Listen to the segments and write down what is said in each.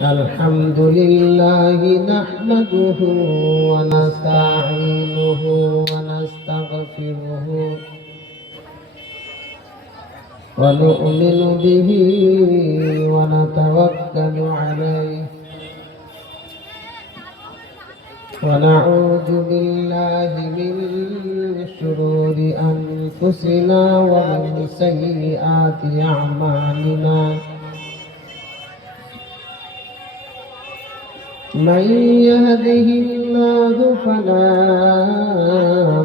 الحمد لله نحمده ونستعينه ونستغفره ونؤمن به ونتوكل عليه ونعوذ بالله من شرور أنفسنا ومن سيئات أعمالنا من يهده الله فلا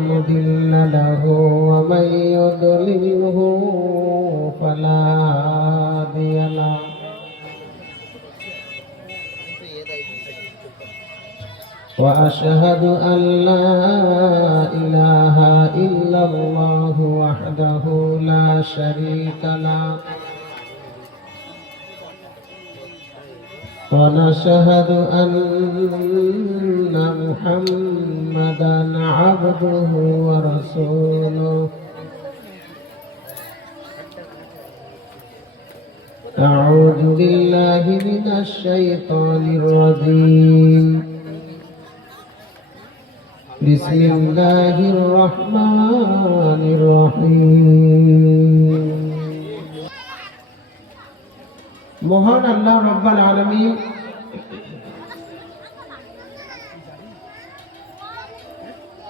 مضل له ومن يضلله فلا هادي له وأشهد أن لا إله إلا الله وحده لا شريك له ونشهد أن محمدا عبده ورسوله أعوذ بالله من الشيطان الرجيم بسم الله الرحمن الرحيم মহান আল্লাহ রাব্বুল আলামিন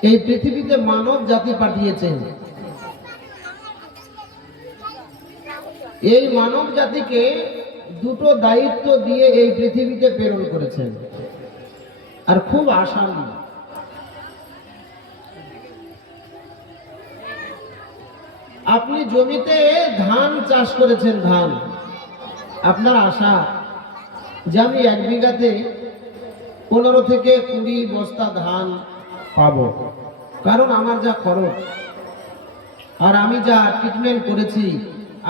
এই পৃথিবীতে মানব জাতি পাঠিয়েছেন। এই মানব জাতিকে দুটো দায়িত্ব দিয়ে এই পৃথিবীতে প্রেরণ করেছেন, আর খুব আসান। আপনি জমিতে ধান চাষ করেছেন, ধান আপনার আশা যে আমি 1 বিঘাতে 15 থেকে 20 বস্তা ধান পাবো, কারণ আমার যা খরচ আর আমি যা ট্রিটমেন্ট করেছি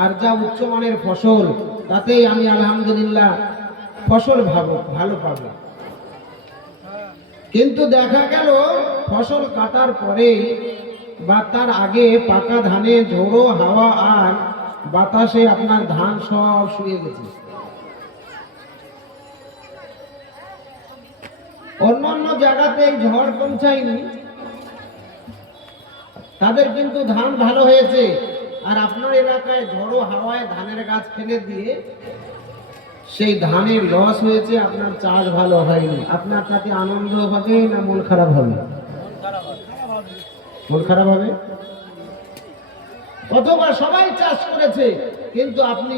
আর যা উচ্চমানের ফসল, তাতেই আমি আলহামদুলিল্লাহ ফসল ভালো পাবো। কিন্তু দেখা গেল ফসল কাটার পরে বা তার আগে পাকা ধানে ঝোড়ো হাওয়া আর বাতাসে আপনার ধান সব শুয়ে গেছে। অন্যান্য জায়গাতে ঝড় পৌঁছায়নি, তাদের কিন্তু ধান ভালো হয়েছে, আর আপনার এলাকায় ঝড়ো হাওয়ায় ধানের গাছ ফেলে দিয়ে সেই ধানের লস হয়েছে, আপনার চাষ ভালো হয়নি। আপনার তাতে আনন্দ হবে না মন খারাপ হবে? মন খারাপ হবে। অথবা সবাই চাষ করেছে কিন্তু আপনি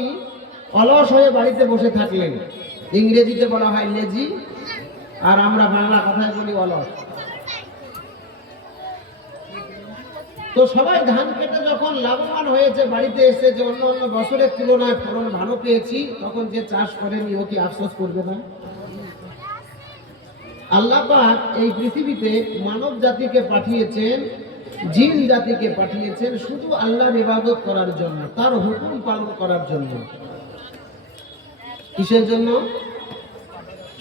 অলস হয়ে বাড়িতে বসে থাকলেন। ইংরেজিতে বলা হয় লেজি, আর আমরা বাংলা কথায় বলি অলস। তো সবাই ধান কেটে যখন লাভবান হয়েছে, বাড়িতে এসে যে অন্য অন্য বছরের তুলনায় ফলন ভালো পেয়েছি, তখন যে চাষ করেনি ও কি আফসোস করবে না? আল্লাহ পাক এই পৃথিবীতে মানব জাতিকে পাঠিয়েছেন, জিন জাতিকে পাঠিয়েছেন শুধু আল্লাহর ইবাদত করার জন্য, তার হুকুম পালন করার জন্য। কিসের জন্য?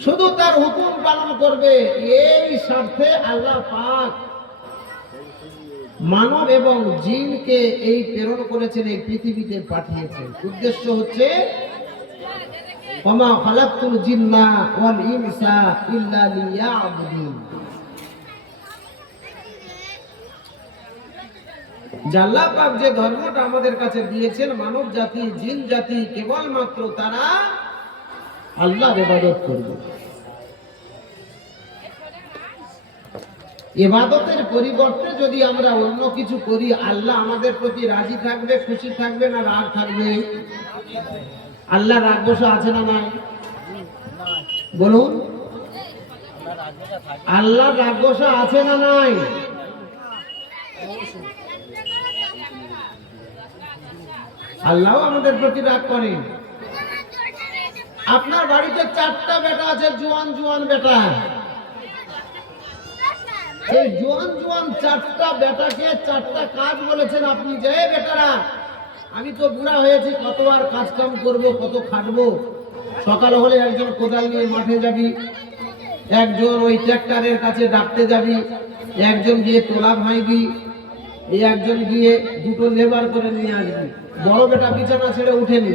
শুধু তার হুকুম পালন করবে, এই স্বার্থে আল্লাহ পাক মানব এবং জিনকে এই প্রেরণ করেছেন, এই পৃথিবীতে পাঠিয়েছেন। উদ্দেশ্য হচ্ছে ওমা খালাকতুল জিন্না ওয়াল ইনসা ইল্লা লিয়াবুদুন। আল্লাহ পাক যে ধর্মটা আমাদের কাছে দিয়েছেন, মানব জাতি জিন জাতি কেবলমাত্র তারা আল্লাহর ইবাদত করবে। ইবাদতের পরিবর্তে যদি আমরা অন্য কিছু করি, আল্লাহ আমাদের প্রতি রাজি থাকবে, খুশি থাকবে না রাগ থাকবে? আল্লাহ রাগ গোসা আছে না নাই? বলুন, আল্লাহ রাগ গোসা আছে না নাই? আল্লাহ আমাদের প্রতি রাগ করেন। আপনার বাড়িতে 4টা বেটা আছে, জোয়ান জোয়ান বেটা। এই জোয়ান জোয়ান 4টা বেটাকে 4টা কাজ বলেছেন আপনি, যে বেটারা আমি তো বুড়া হয়েছি, কত আর কাজ কাম করবো, কত খাটবো। সকাল হলে একজন কোদাল নিয়ে মাঠে যাবি, একজন ওই ট্রাক্টরের কাছে ডাকতে যাবি, একজন গিয়ে তোলা ভাঙবি, এই একজন গিয়ে দুটো লেবার করে নিয়ে আসবি। বড় বেটা বিছানা ছেড়ে উঠেনি,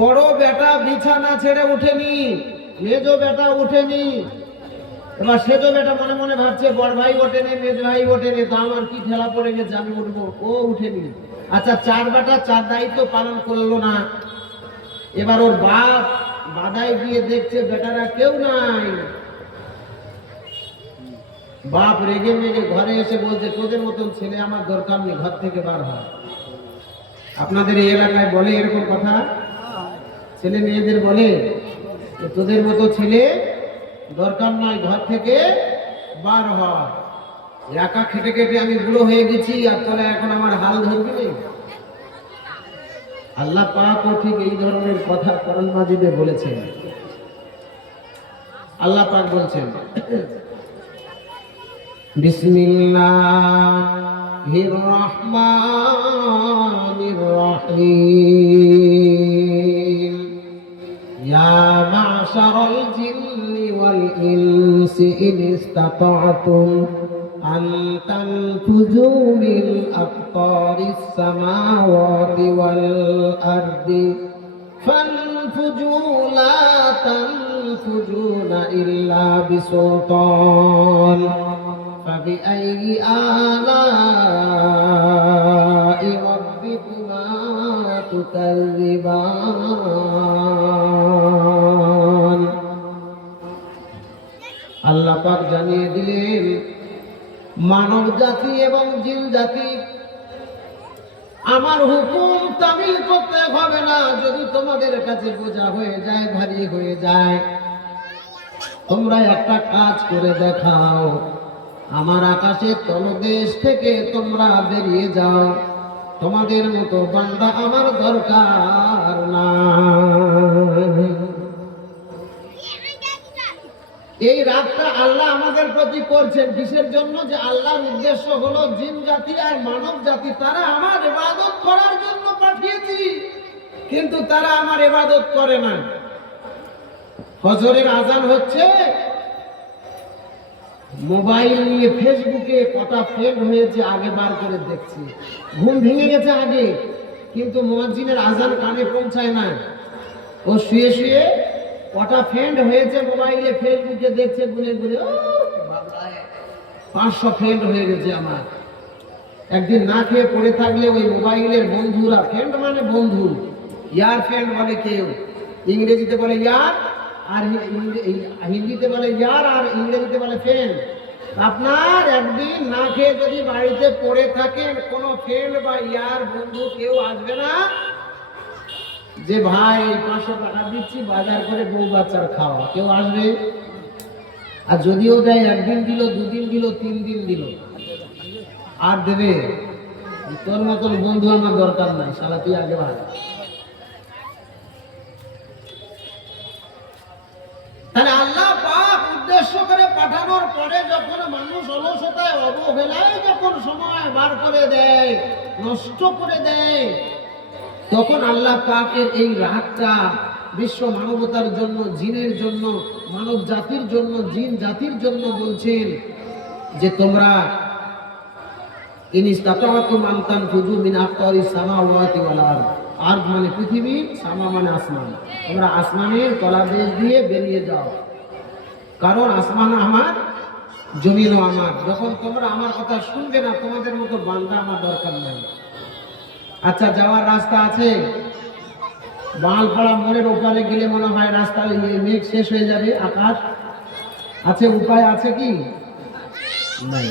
বড় বেটা বিছানা ছেড়ে উঠেনি, মেজো বেটা উঠেনি। এবার সেজো বেটা মনে মনে ভাবছে বড় ভাই ওঠেনি, মেজ ভাই ওঠেনি, তো আমার কি ঠেলা পড়ে গেছে, আমি উঠবো। ও উঠেনি। আচ্ছা, চার বেটা চার দায়িত্ব পালন করলো না। এবার ওর বাপ বাদায় গিয়ে দেখছে বেটারা কেউ নাই। বাপ রেগে মেগে ঘরে এসে বলছে, তোদের মতন ছেলে আমার দরকার নেই, ঘর থেকে বার হয়। আপনাদের এই এলাকায় বলে এরকম কথা? ছেলে মেয়েদের বলে তোদের মতো ছেলে দরকার নাই, ঘর থেকে বার হয়। একা খেটে খেটে আমি বুড়ো হয়ে গেছি, আর তোরা এখন আমার হাল ধরবি নেই। আল্লাহ পাকও ঠিক এই ধরনের কথা কোরআন মাজিদে বলেছেন। আল্লাহ পাক বলছেন, বিসমিল্লাহির রহমানির রহিম। ইয়া মা'শারাল জিন্নি ওয়াল ইনসি ইন ইসতাতা'তুম আন তানফুযু মিন আকতারিস সামাওয়াতি ওয়াল আরদি ফানফুযু লা তানফুযুনা ইল্লা বিসুলতান فبأي آلاء ربكما تكذبان। আল্লাহ পাক জানিয়ে দিলেন, মানব জাতি এবং জিন জাতি আমার হুকুম তামিল করতে হবে না। যদি তোমাদের কাছে বোঝা হয়ে যায়, ভারী হয়ে যায়, তোমরা একটা কাজ করে দেখাও। আমার আকাশের তলদেশ থেকে তোমরা বেরিয়ে যাও। তোমাদের মতো বান্দা আমার দরকার না। এই রাতটা আল্লাহ আমাদের প্রতি করছেন কিসের জন্য? যে আল্লাহর উদ্দেশ্য হলো জিন জাতি আর মানব জাতি তারা আমার ইবাদত করার জন্য পাঠিয়েছি, কিন্তু তারা আমার ইবাদত করে না। ফজরের আজান হচ্ছে, মোবাইল নিয়ে ফেসবুকে কটা ফ্রেন্ড হয়েছে আগে বার করে দেখছি। ঘুম ভেঙে গেছে আগে, কিন্তু মুয়াজ্জিনের আজান কানে পৌঁছায় না। ও শুয়ে শুয়ে কটা ফ্রেন্ড হয়েছে মোবাইলে ফেসবুকে দেখছে, গুনে গুনে 500 ফ্রেন্ড হয়ে গেছে আমার। একদিন না খেয়ে পড়ে থাকলে ওই মোবাইলের বন্ধুরা, ফ্রেন্ড মানে বন্ধু, ইয়ার ফ্রেন্ড বলে কেউ, ইংরেজিতে বলে ইয়ার, আর হিন্দিতে বলে ইয়ার, আর ইংরেজিতে বলে ফ্রেন্ড। আপনার একদিন না খেয়ে যদি বাড়িতে পড়ে থাকেন, কোনো ফ্রেন্ড বা ইয়ার বন্ধু কেউ আসবে না যে ভাই 500 টাকা দিচ্ছি বাজার করে বউ বাচ্চার খাওয়া, কেউ আসবে? আর যদিও দেয়, একদিন দিল, 2 দিন দিল, 3 দিন দিল, আর দেবে? তোর মতন বন্ধু আমার দরকার নাই, শালা তুই আগে ভাই। তাহলে আল্লাহ পাক উদ্দেশ্য করে পাঠানোর পরে যখন মানুষ অলসতায় অবহেলায় যখন সময় বার করে দেয়, নষ্ট করে দেয়, তখন আল্লাহ পাকের এই রাতটা বিশ্ব মানবতার জন্য, জিনের জন্য, মানব জাতির জন্য, জিন জাতির জন্য বলছেন যে তোমরা ইনিস্তাতাতুম আন তানফুযু মিন আকতারিস সামাওয়াতি ওয়াল আরদ। আরদ মানে পৃথিবী, সামা মানে আসমান। তোমরা আসমানের তলদেশ দিয়ে বেরিয়ে যাও, কারণ আসমান আমার, জমিনও আমার। যখন তোমরা আমার কথা শুনবে না, তোমাদের মতো বান্দা আমার দরকার নাই। আচ্ছা, যাওয়ার রাস্তা আছে? বালপাড়া মোড়ের ওপারে গেলে মনে হয় রাস্তা মেঘ শেষ হয়ে যাবে, আকাশ আছে, উপায় আছে কি? নাই।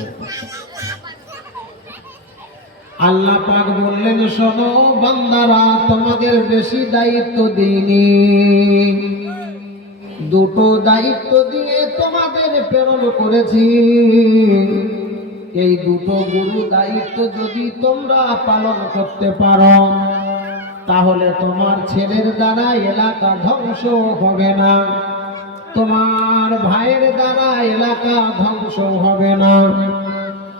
আল্লাহ পাক বললেন, শোনো বান্দারা, তোমাদের বেশি দায়িত্ব দিইনি, 2টো দায়িত্ব দিয়ে তোমাদের প্রেরণ করেছি। এই 2টো গুরু দায়িত্ব যদি তোমরা পালন করতে পারো, তাহলে তোমার ছেলের দ্বারা এলাকা ধ্বংস হবে না, তোমার ভাইয়ের দ্বারা এলাকা ধ্বংস হবে না,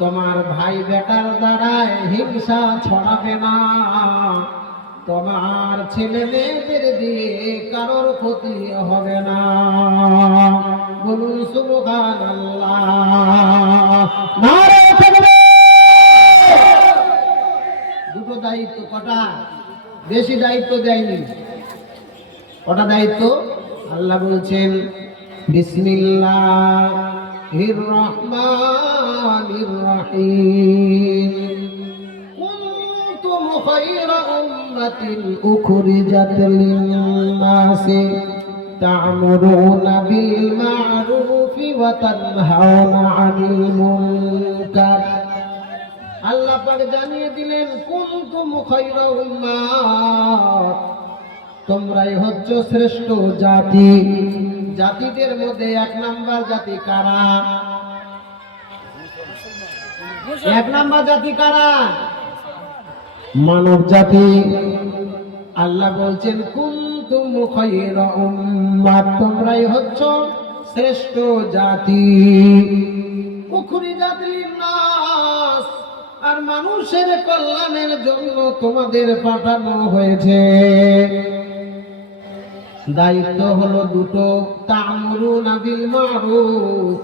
তোমার ভাই বেটার দ্বারা হিংসা ছড়াবে না, তোমার ছেলে মেয়েদের দিয়ে কারোর ক্ষতি হবে না। বলুন সুবহানাল্লাহ। নারে তাকবীর। 2টো দায়িত্ব, কটা? বেশি দায়িত্ব দেয়নি। কটা দায়িত্ব? আল্লাহ বলছেন বিসমিল্লাহির রহমানির রহিম কুনতুম খায়রা উম্মাতিন উখরিজাত লিন-নাসি তা'মুরুনা বিল মা'রুফি ওয়া তানহাউনা 'আনিল মুনকার। আল্লাহ পাক জানিয়ে দিলেন কুনতুম খায়রা উম্মাত, তোমরাই হচ্ছ শ্রেষ্ঠ জাতি। জাতিদের মধ্যে এক নাম্বার জাতি কারা? এক নাম্বার জাতি কারা? মানব জাতি। আল্লাহ বলছেন কুনতুম খায়রা উম্মাত, তোমরাই হচ্ছ শ্রেষ্ঠ জাতি। উখরিজাত লিন-নাস, আর মানুষের কল্যাণের জন্য তোমাদের পাঠানো হয়েছে। দায়িত্ব হলো দুটো, তা'মুরুনা বিল মা'রুফ,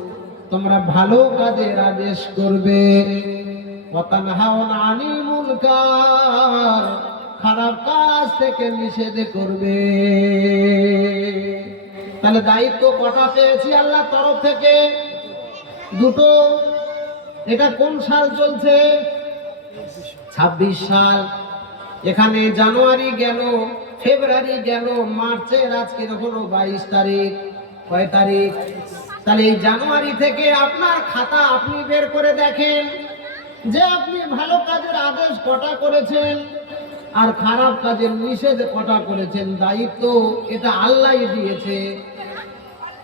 তোমরা ভালো কাজের আদেশ করবে, ওয়া তানহাউনা আনিল মুনকার, খারাপ কাজ থেকে নিষেধ করবে। তাহলে দায়িত্ব কটা পেয়েছি আল্লাহর তরফ থেকে? দুটো। এটা কোন সাল চলছে? 26 সাল। এখানে জানুয়ারি গেল, ফেব্রুয়ারি গেল, মার্চের আজকে হলো 22 তারিখ। কয় তারিখ? তাহলে এই জানুয়ারি থেকে আপনার খাতা আপনি বের করে দেখেন যে আপনি ভালো কাজের আদেশ কটা করেছেন আর খারাপ কাজের নিষেধ কটা করেছেন। দায়িত্ব এটা আল্লাহই দিয়েছে,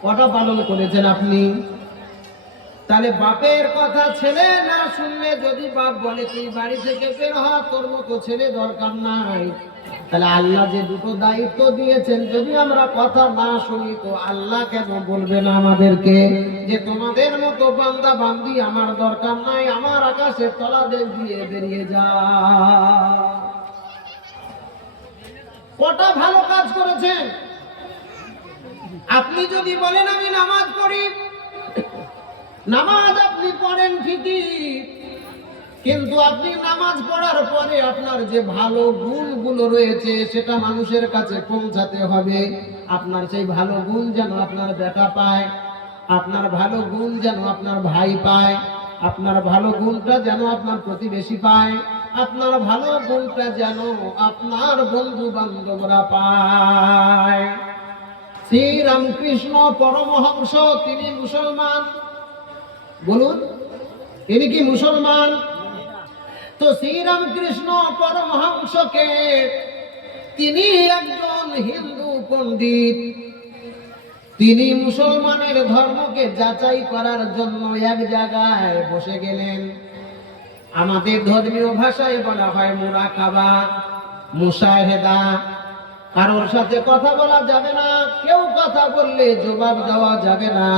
কটা পালন করেছেন আপনি? তাহলে বাপের কথা ছেলে না শুনলে, যদি বাপ বলে তুই বাড়ি থেকে বের হ, তোর মতো ছেলে দরকার নাই, তাহলে আল্লাহ যে দুটো দায়িত্ব দিয়েছেন যদি আমরা কথা না শুনি, তো আল্লাহ কেন বলবেন আমাদেরকে যে তোমাদের মতো বান্দা বান্দি আমার দরকার নাই, আমার আকাশের তলাদেশ দিয়ে বেরিয়ে যা। কটা ভালো কাজ করেছেন? আপনি যদি বলেন আমি নামাজ পড়ি, নামাজ আপনি পড়েন ঠিকই, কিন্তু আপনি নামাজ পড়ার পরে আপনার যে ভালো গুণগুলো রয়েছে সেটা মানুষের কাছে পৌঁছাতে হবে। আপনার সেই ভালো গুণ যেন আপনার বেটা পায়, আপনার ভালো গুণ যেন আপনার ভাই পায়, আপনার ভালো গুণটা যেন আপনার প্রতিবেশী পায়, আপনার ভালো গুণটা যেন আপনার বন্ধু বান্ধবরা পায়। শ্রী রামকৃষ্ণ পরমহংস তিনি মুসলমান, বলুন তিনি কি মুসলমান? তো শ্রীরামকৃষ্ণ পরমহংসকে তিনি একজন হিন্দু পণ্ডিত, তিনি মুসলমানের ধর্মকে যাচাই করার জন্য এক জায়গায় বসে গেলেন। আমাদের ধর্মীয় ভাষায় বলা হয় মুরাকাবা, মুশাহেদা। কারোর সাথে কথা বলা যাবে না, কেউ কথা বললে জবাব দেওয়া যাবে না,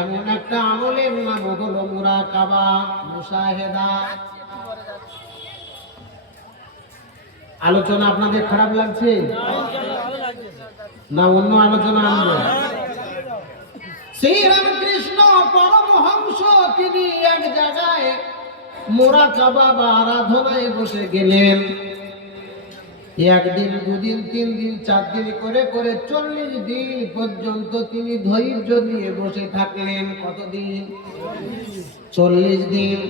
এমন একটা আমলের নাম হলো মুরাকাবা, মুশাহেদা। আলোচনা আপনাদের খারাপ লাগছে না অন্য আলোচনা আনবো? শ্রীরামকৃষ্ণ পরমহংস তিনি এক জায়গায় মুরাকাবা বা আরাধনায় বসে গেলেন। একদিন, দুদিন, 3 দিন, 4 দিন করে করে 40 দিন পর্যন্ত তিনি ধৈর্য নিয়ে বসে থাকলেন। কতদিন? 40 দিন।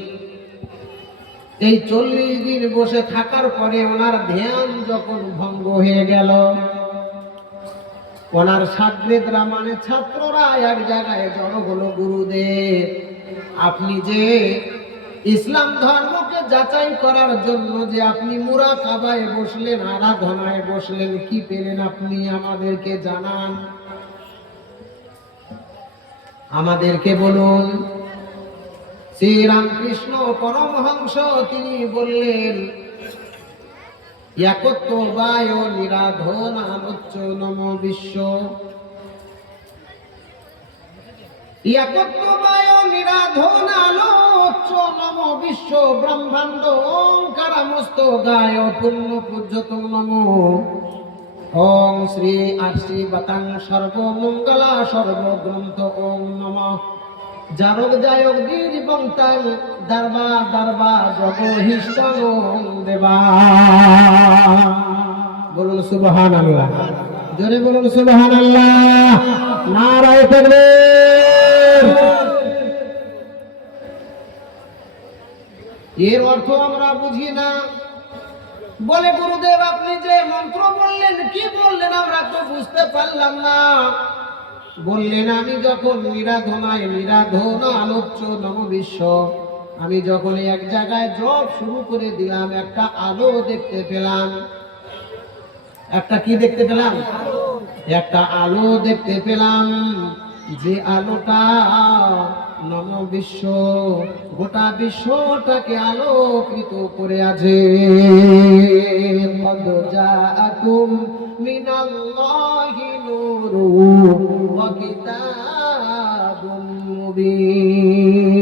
এই 40 দিন বসে থাকার পরে ওনার ধ্যান যখন ভঙ্গ হয়ে গেল, ওনার ছাত্ররা মানে ছাত্ররা এক জায়গায় জড়ো হলো, গুরুদেব আপনি যে ইসলাম ধর্মকে যাচাই করার জন্য যে আপনি মুরাকাবায় বসলেন, আরাধনায় বসলেন, কি পেলেন আপনি আমাদেরকে জানান, আমাদেরকে বলুন। শ্রীরামকৃষ্ণ পরমহংস তিনি বললেন একত্ববায় নিরাধনানোচ্চ নম বিশ্ব, একত্ববায় নিরাধনালোচ্চ নম বিশ্ব ব্রহ্মাণ্ড ওঙ্কারমস্তগায় পূর্ণ পূজ্যতং নম ওং শ্রী আশি বাতাং সর্বমঙ্গলা সর্বগ্রন্থ ওং নমঃ জারক জায়ক দীর বংতাং দারবা দারবা জগহিষ্ঠং দেবা। বলুন সুবহানাল্লাহ। জোরে বলুন সুবহানাল্লাহ, নারায়ে তাকবীর। এর অর্থ আমরা বুঝি না। বলে গুরুদেব আপনি যে মন্ত্র বললেন কি বললেন আমরা তো বুঝতে পারলাম না। বললেন আমি যখন নিরাধনায় নিরাধন আলোচ্য নববিশ্ব, আমি যখন এক জায়গায় জপ শুরু করে দিলাম একটা আলো দেখতে পেলাম। একটা কি দেখতে পেলাম? একটা আলো দেখতে পেলাম, যে আলোটা নববিশ্ব গোটা বিশ্বটাকে আলোকিত করে আছে। কদ জাআকুম মিনাল্লাহি নূরুন ওয়া কিতাবুম মুবিন।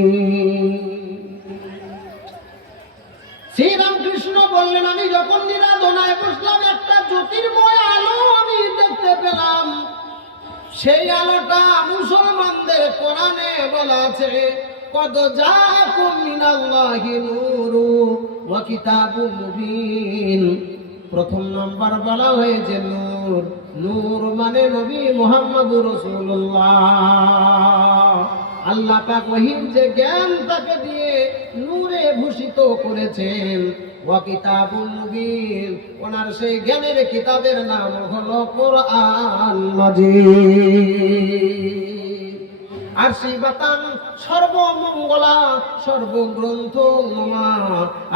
শ্রীরামকৃষ্ণ বললেন আমি যখন নিরাধনায় বসলাম একটা জ্যোতির্ময় আলো আমি দেখতে পেলাম। সেই আলোটা মুসলমানদের কোরআনে বলা আছে কদ জাআকুম মিনাল্লাহি নূরুন ওয়া কিতাবুম মুবিন। প্রথম নাম্বার বলা হয়েছে নূর। নূর মানে নবী মুহাম্মদুর রাসূলুল্লাহ। আল্লাহ পাক ওহীর যে জ্ঞান তাকে দিয়ে নূরে ভূষিত করেছেন। ওয়া কিতাবুম মুবিন, ওনার সেই জ্ঞানের কিতাবের নাম হলো কোরআন মাজিদ। আর সেই বাতান সর্বমঙ্গলা সর্বগ্রন্থ নমা।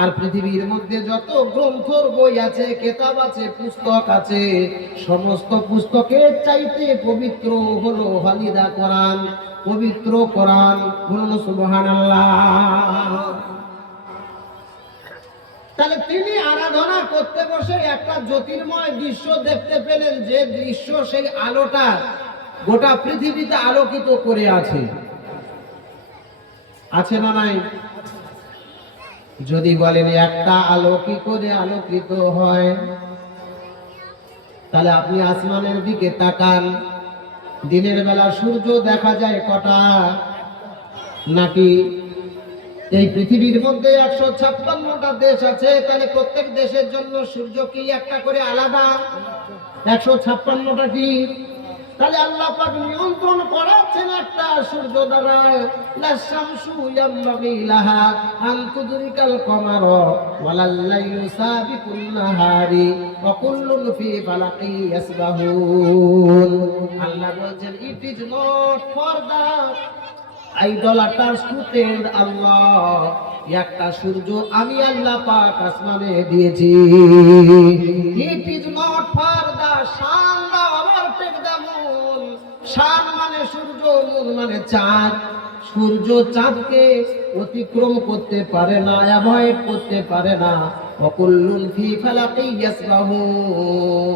আর পৃথিবীর মধ্যে যত গ্রন্থর বই আছে, কেতাব আছে, পুস্তক আছে, সমস্ত পুস্তকের চাইতে পবিত্র হলো হালিদা কোরআন, পবিত্র কোরআন। বলুন সুবহানাল্লাহ। তাহলে তিনি আরাধনা করতে বসে একটা জ্যোতির্ময় দৃশ্য দেখতে পেলেন, যে দৃশ্য সেই আলোটা গোটা পৃথিবীতে আলোকিত করে আছে। আছে না নাই? যদি বলেন একটা আলো কি করে আলোকিত হয়, তাহলে আপনি আসমানের দিকে তাকান, দিনের বেলা সূর্য দেখা যায় কটা? নাকি এই পৃথিবীর মধ্যে 156টা দেশ আছে, তাহলে প্রত্যেক দেশের জন্য সূর্য কি একটা করে আলাদা? 156টা কি? তাহলে আল্লাহ পাক নিয়ন্ত্রণ করাচ্ছেন একটা সূর্য দ্বারা। লা শামসু ইয়ামবাগি লাহা আন তুদরিকাল কমার ওয়ালাল লাইলু সাবিকুন নাহারি ওয়া কুল্লুন ফি ফালাকি ইয়াসবাহুন। আল্লাহ বলেন it is not for the idolaters to tend Allah, একটা সূর্য আমি আল্লাহ পাক আসমানে দিয়েছি। It is not for the sun overtake the moon. sun মানে সূর্য, moon মানে চাঁদ। সূর্য চাঁদকে অতিক্রম করতে পারে না, অ্যাভয়েড করতে পারে না। ওয়াকুল্লুন ফি ফালাকি ইয়াসবাহুন।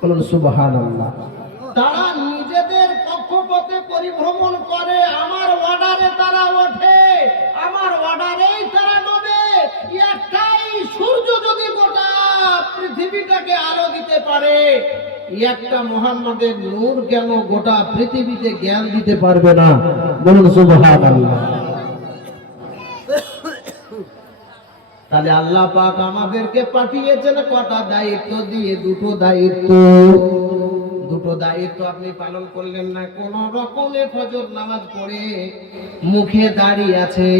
বলুন সুবহানাল্লাহ। তারা নিজেদের কক্ষপথে পরিভ্রমণ করে, আমার অর্ডারে তারা ওঠে, আমার অর্ডারেই তারা ডোবে। একটাই সূর্য যদি গোটা পৃথিবীটাকে আলো দিতে পারে, একটা মুহাম্মাদের নূর কেন গোটা পৃথিবীতে জ্ঞান দিতে পারবে না? বলুন সুবহানাল্লাহ। তাহলে আল্লাহ পাক আমাদেরকে পাঠিয়েছেন কটা দায়িত্ব দিয়ে? দুটো দায়িত্ব। দুটো দায়িত্ব আপনি পালন করলেন না। কোন রকমে ফজর নামাজ পড়ে মুখে দাড়ি আছে,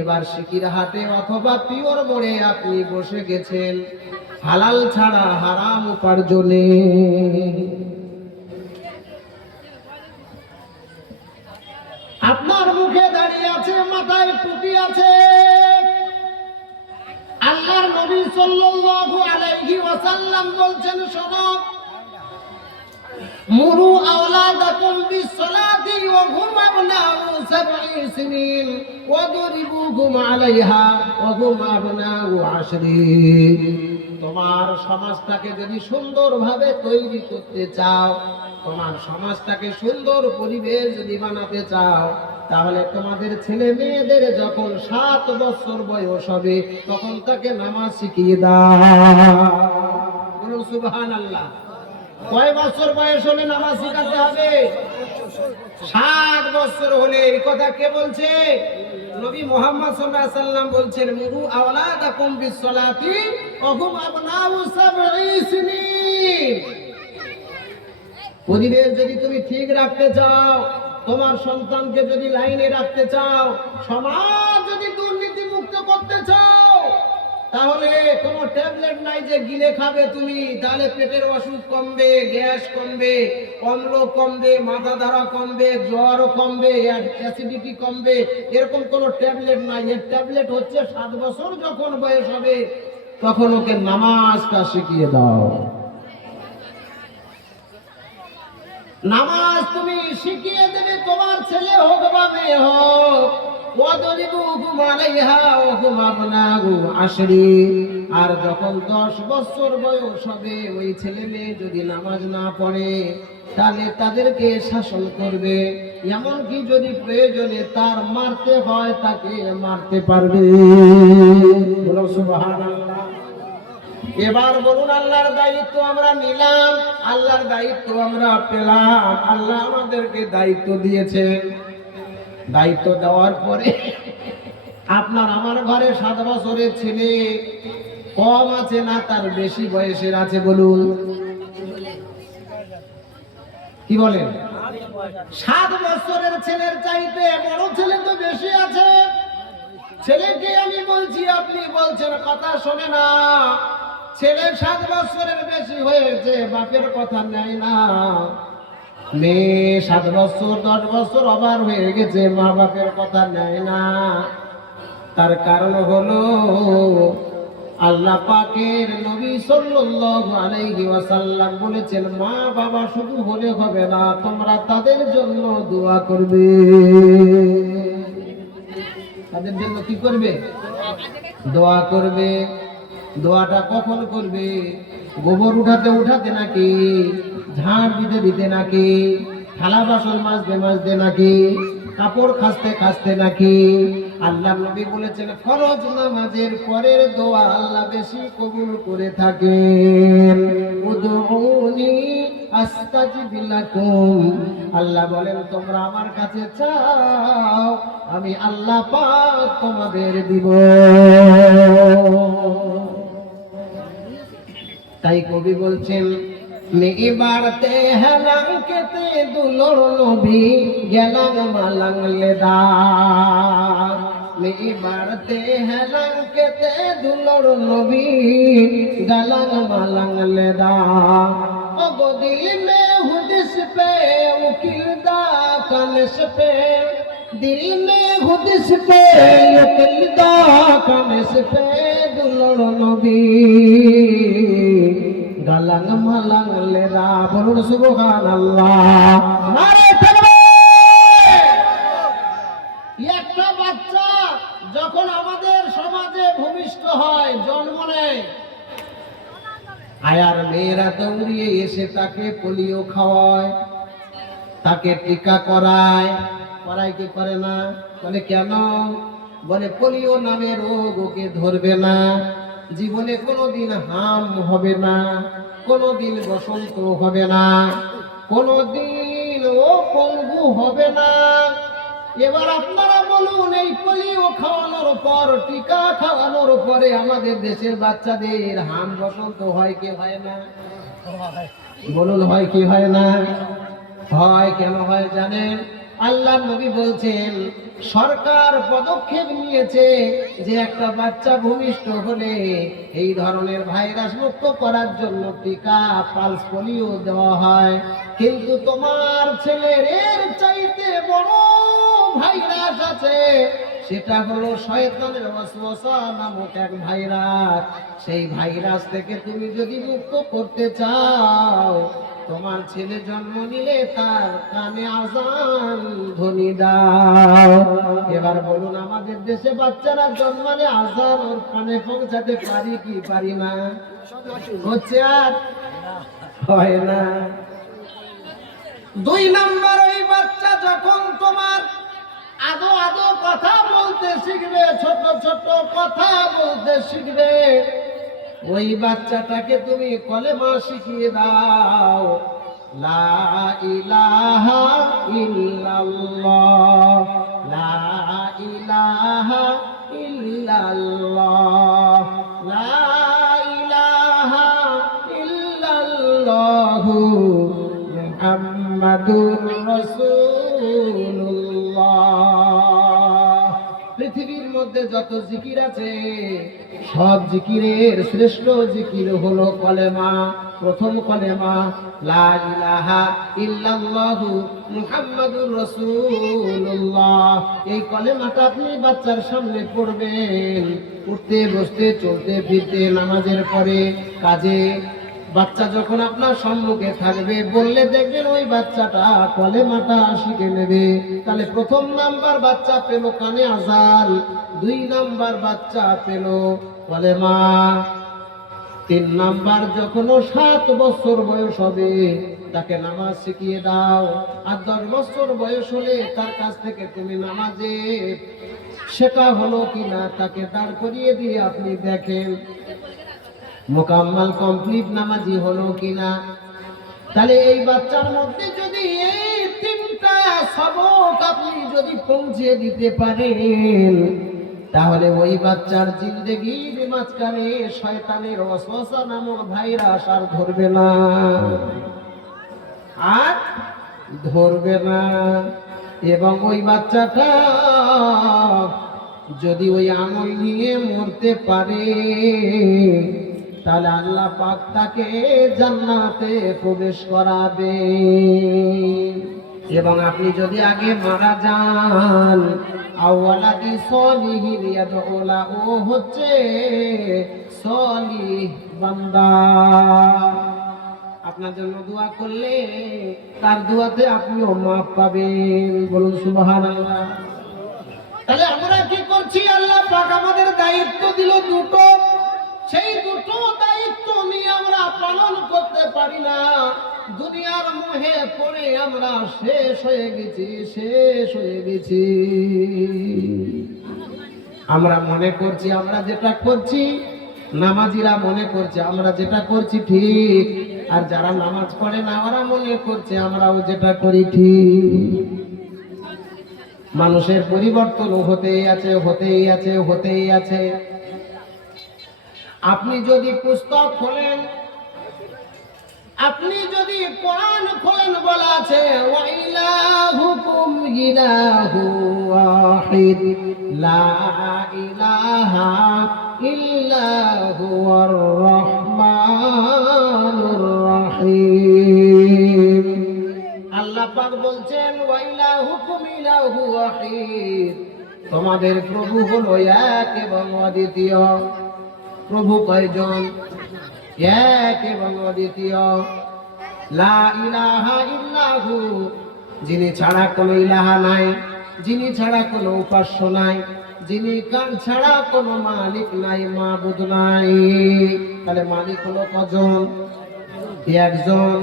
এবার সিকিরহাটে অথবা পিওর মোড়ে আপনি বসে গেছেন হালাল ছাড়া হারাম উপার্জনে। আপনার মুখে দাঁড়িয়ে আছে, মাথায় টুপি আছে। আল্লাহর নবী সাল্লাল্লাহু আলাইহি ওয়াসাল্লাম বলছেন, শোনো, মুরু আওলাদাকুম বিসসালাতি ওয়া হুম আবনাউ 7 সিনিন ওয়াদরিবুহুম আলাইহা ওয়া হুম আবনাউ 10। তোমার সমাজটাকে যদি সুন্দরভাবে তৈরি করতে চাও, তোমার সমাজটাকে সুন্দর পরিবেশ যদি বানাতে চাও, তাহলে তোমাদের ছেলে মেয়েদের যখন 7 বছর বয়স হবে তখন তাকে নামাজ শিখিয়ে দাও। বলুন সুবহানাল্লাহ। কয় বছর বয়স হলে নামাজ শিখাতে হবে? 7 বছর হলে। এই কথা কে বলছে? নবী মুহাম্মদ সাল্লাল্লাহু আলাইহি ওয়াসাল্লাম বলছেন, মুরু আওলাদাকুম বিসসালাতি ওয়া হুম আবনাউ 7 সিনিন। পরিবেশ যদি তুমি ঠিক রাখতে চাও, তোমার সন্তানকে যদি লাইনে রাখতে চাও, সমাজ যদি দুর্নীতি মুক্ত করতে চাও, তাহলে কোনো ট্যাবলেট নাই যে গিলে খাবে তুমি, তাহলে পেটের অসুখ কমবে, গ্যাস কমবে, অম্ল কমবে, মাথা ধরা কমবে, জ্বর কমবে, অ্যাসিডিটি কমবে, এরকম কোনো ট্যাবলেট নাই। এর ট্যাবলেট হচ্ছে 7 বছর যখন বয়স হবে তখন ওকে নামাজটা শিখিয়ে দাও। নামাজ তুমি শিখিয়ে দেবে, তোমার ছেলে হোক বা মেয়ে হোক। আর যখন 10 বছর বয়স হবে, ওই ছেলে মেয়ে যদি নামাজ না পড়ে তাহলে তাদেরকে শাসন করবে, এমনকি যদি প্রয়োজনে তার মারতে হয় তাকে মারতে পারবে। বলো সুবহানাল্লাহ। এবার বলুন, আল্লাহর দায়িত্ব আমরা নিলাম, আল্লাহর দায়িত্ব আমরা পেলাম, আল্লাহ আমাদেরকে দায়িত্ব দিয়েছেন। দায়িত্ব দেওয়ার পরে আপনার আমার ঘরে 7 বছরের ছেলে কম আছে না তার বেশি বয়সের আছে? বলুন, কি বলেন? 7 বছরের ছেলের চাইতে বড় ছেলে তো বেশি আছে। ছেলেকে আমি বলছি, আপনি বলছেন কথা শোনে না। ছেলে 7 বছরের বেশি হয়েছে, বাপের কথা নেয় না। মেয়ে 7 বছর 10 বছর আবার হয়ে গেছে, মা বাপের কথা নেয় না। তার কারণ হলো আল্লাহ পাকের নবী সাল্লাল্লাহু আলাইহি ওয়াসাল্লাম বলেছেন, মা বাবা শুধু হলে হবে না, তোমরা তাদের জন্য দোয়া করবে। তাদের জন্য কি করবে? দোয়া করবে। দোয়াটা কখন করবে? গোবর উঠাতে উঠাতে নাকি? ঝাড় দিতে দিতে নাকি? থালা বাসন মাজতে মাজতে নাকি? কাপড় কাচতে কাচতে নাকি? আল্লাহ নবী বলেছেন, ফরজ নামাজের পরের দোয়া আল্লাহ বেশি কবুল করে থাকেন। উদউনি আস্তাজিব লাকুম। আল্লাহ বলেন, তোমরা আমার কাছে চাও, আমি আল্লাহ পাক তোমাদের দিব। তাই কবি বলছেন, মেয়ে বাড়তে হেলাং কেতে দুলোর নবী গেলাং মালাং লেদার। মেয়ে বাড়তে হেলাং কেতে দুলোর নবী গেলাং মালাং লেদার। ওগো দিল মে হুদিস পে উকিল দা কানস পে, দিল মে হুদিস পে উকিল দা কানস পে দুলোর নবী গালাং মালাং লেরা। বলুন সুবহানাল্লাহ। নারে তাকবীর। একটা বাচ্চা যখন আমাদের সমাজে ভূমিষ্ঠ হয়, জন্ম নেয়, আয়ার মেয়েরা দৌড়িয়ে এসে তাকে পোলিও খাওয়ায়, তাকে টিকা করায়। করায় কি করে না? বলে কেন? বলে পোলিও নামে রোগ ওকে ধরবে না, জীবনে কোনোদিন হাম হবে না, কোনোদিন বসন্ত হবে না, কোনোদিন ও পঙ্গু হবে না। এবার আপনারা বলুন, এই পোলিও খাওয়ানোর পর, টিকা খাওয়ানোর পরে আমাদের দেশের বাচ্চাদের হাম বসন্ত হয় কি হয় না? বলুন, হয় কি হয় না? হয়। কেন হয় জানেন? আল্লাহ নবী বলছেন, সরকার পদক্ষেপ নিয়েছে যে একটা বাচ্চা ভূমিষ্ঠ হলে এই ধরনের ভাইরাস মুক্ত করার জন্য টিকা পালস পোলিও দেওয়া হয়। কিন্তু তোমার ছেলের এর চাইতে বড় ভাইরাস আছে, সেটা হলো শয়তানের ওয়াসওয়াসা নামক এক ভাইরাস। সেই ভাইরাস থেকে তুমি যদি মুক্ত করতে চাও, তোমার ছেলে জন্ম নিলে তার কানে আজান ধ্বনি দাও। এবার বলুন, আমাদের দেশে বাচ্চারা জন্মালে আজান ওর কানে পৌঁছাতে পারি কি পারি না? হচ্ছে আর হয় না। 2 নাম্বার, ওই বাচ্চা যখন তোমার আদো আদো কথা বলতে শিখবে, ছোট ছোট কথা বলতে শিখবে, ওই বাচ্চাটাকে তুমি কলেমা শিখিয়ে দাও, লা ইলাহা ইল্লাল্লাহ, লা ইলাহা ইল্লাল্লাহ, লা ইলাহা ইল্লাল্লাহু মুহাম্মাদুর রাসূলুল্লাহ। পৃথিবীর মধ্যে যত জিকির আছে সব জিকিরের শ্রেষ্ঠ জিকির হলো কলেমা। প্রথম কলেমা লা ইলাহা ইল্লাল্লাহু মুহাম্মাদুর রাসূলুল্লাহ। এই কলেমাটা আপনি বাচ্চার সামনে পড়বেন, উঠতে বসতে চলতে ফিরতে নামাজের পরে কাজে। বাচ্চা যখন আপনার সম্মুখে থাকবে বললে দেখবেন ওই বাচ্চাটা কলেমাটা শিখে নেবে। তাহলে প্রথম নাম্বার বাচ্চা পেল কানে আযান, 2 নাম্বার বাচ্চা পেল কলেমা, 3 নাম্বার যখন 7 বছর বয়স হবে তাকে নামাজ শিখিয়ে দাও। আর 10 বছর বয়স হলে তার কাছ থেকে তুমি নামাজে শেখা হলো কিনা তাকে দাঁড় করিয়ে দিয়ে আপনি দেখেন মোকাম্মাল কমপ্লিট নামাজি হলো কিনা। তাহলে এই বাচ্চার মধ্যে যদি এই 3টা সবক আপনি যদি পৌঁছে দিতে পারেন তাহলে ওই বাচ্চার জিন্দেগির মাঝখানে শয়তানের ওয়াসওয়াসা নামক ভাইরাস আর ধরবে না, আর ধরবে না। এবং ওই বাচ্চাটা যদি ওই আমল নিয়ে মরতে পারে তাহলে আল্লাহ পাক তাকে জান্নাতে প্রবেশ করাবে। এবং আপনি যদি আগে মারা যান আওয়ালাদি সলিহিন ইয়াদউলা, ও হচ্ছে সলিহ বান্দা, আপনার জন্য দোয়া করলে তার দোয়াতে আপনিও মাফ পাবেন। বলুন সুবহানাল্লাহ। তাহলে আমরা কি করছি? আল্লাহ পাক আমাদের দায়িত্ব দিল দুটো, সেই দুটো দায়িত্ব নিয়ে আমরা পালন করতে পারি না। দুনিয়ার মোহে পড়ে আমরা শেষ হয়ে গেছি। আমরা মনে করছি আমরা যেটা করছি, নামাজিরা মনে করছে আমরা যেটা করছি ঠিক, আর যারা নামাজ পড়ে না ওরা মনে করছে আমরাও যেটা করি ঠিক। মানুষের পরিবর্তন হতেই আছে। আপনি যদি পুস্তক খোলেন, আপনি যদি কোরআন খোলেন, বলা আছে ওয়া ইলাহুকুম ইলাহু ওয়াহিদ লা ইলাহা ইল্লা হুয়ার রহমানুর রহিম। আল্লাহ পাক বলছেন ওয়া ইলাহুকুম ইলাহু ওয়াহিদ, তোমাদের প্রভু হলো এক এবং অদ্বিতীয়। প্রভু কয়জন? এক এবং অদ্বিতীয়। লা ইলাহা ইল্লাহু, যিনি ছাড়া কোনো ইলাহা নাই, যিনি ছাড়া কোনো উপাস্য নাই, যিনি কার ছাড়া কোনো মালিক নাই, মাবুদ নাই। তাহলে মালিক হলো কজন? একজন।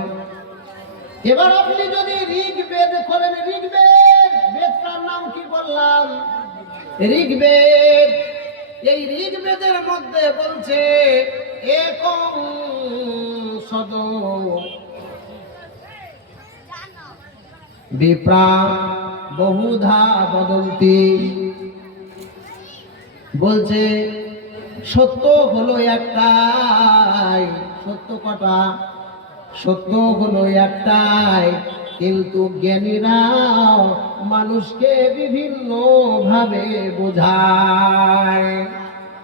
এবার আপনি যদি ঋগ্বেদ খোলেন, বেদটার নাম কি বললাম? ঋগ্বেদ। এই ঋগ্বেদের মধ্যে বলছে একং সদ বিপ্রা বহুধা বদন্তি, বলছে সত্য হলো একটাই। সত্য কটা? সত্য হলো একটাই, কিন্তু জ্ঞানীরা মানুষকে বিভিন্ন ভাবে বোঝায়।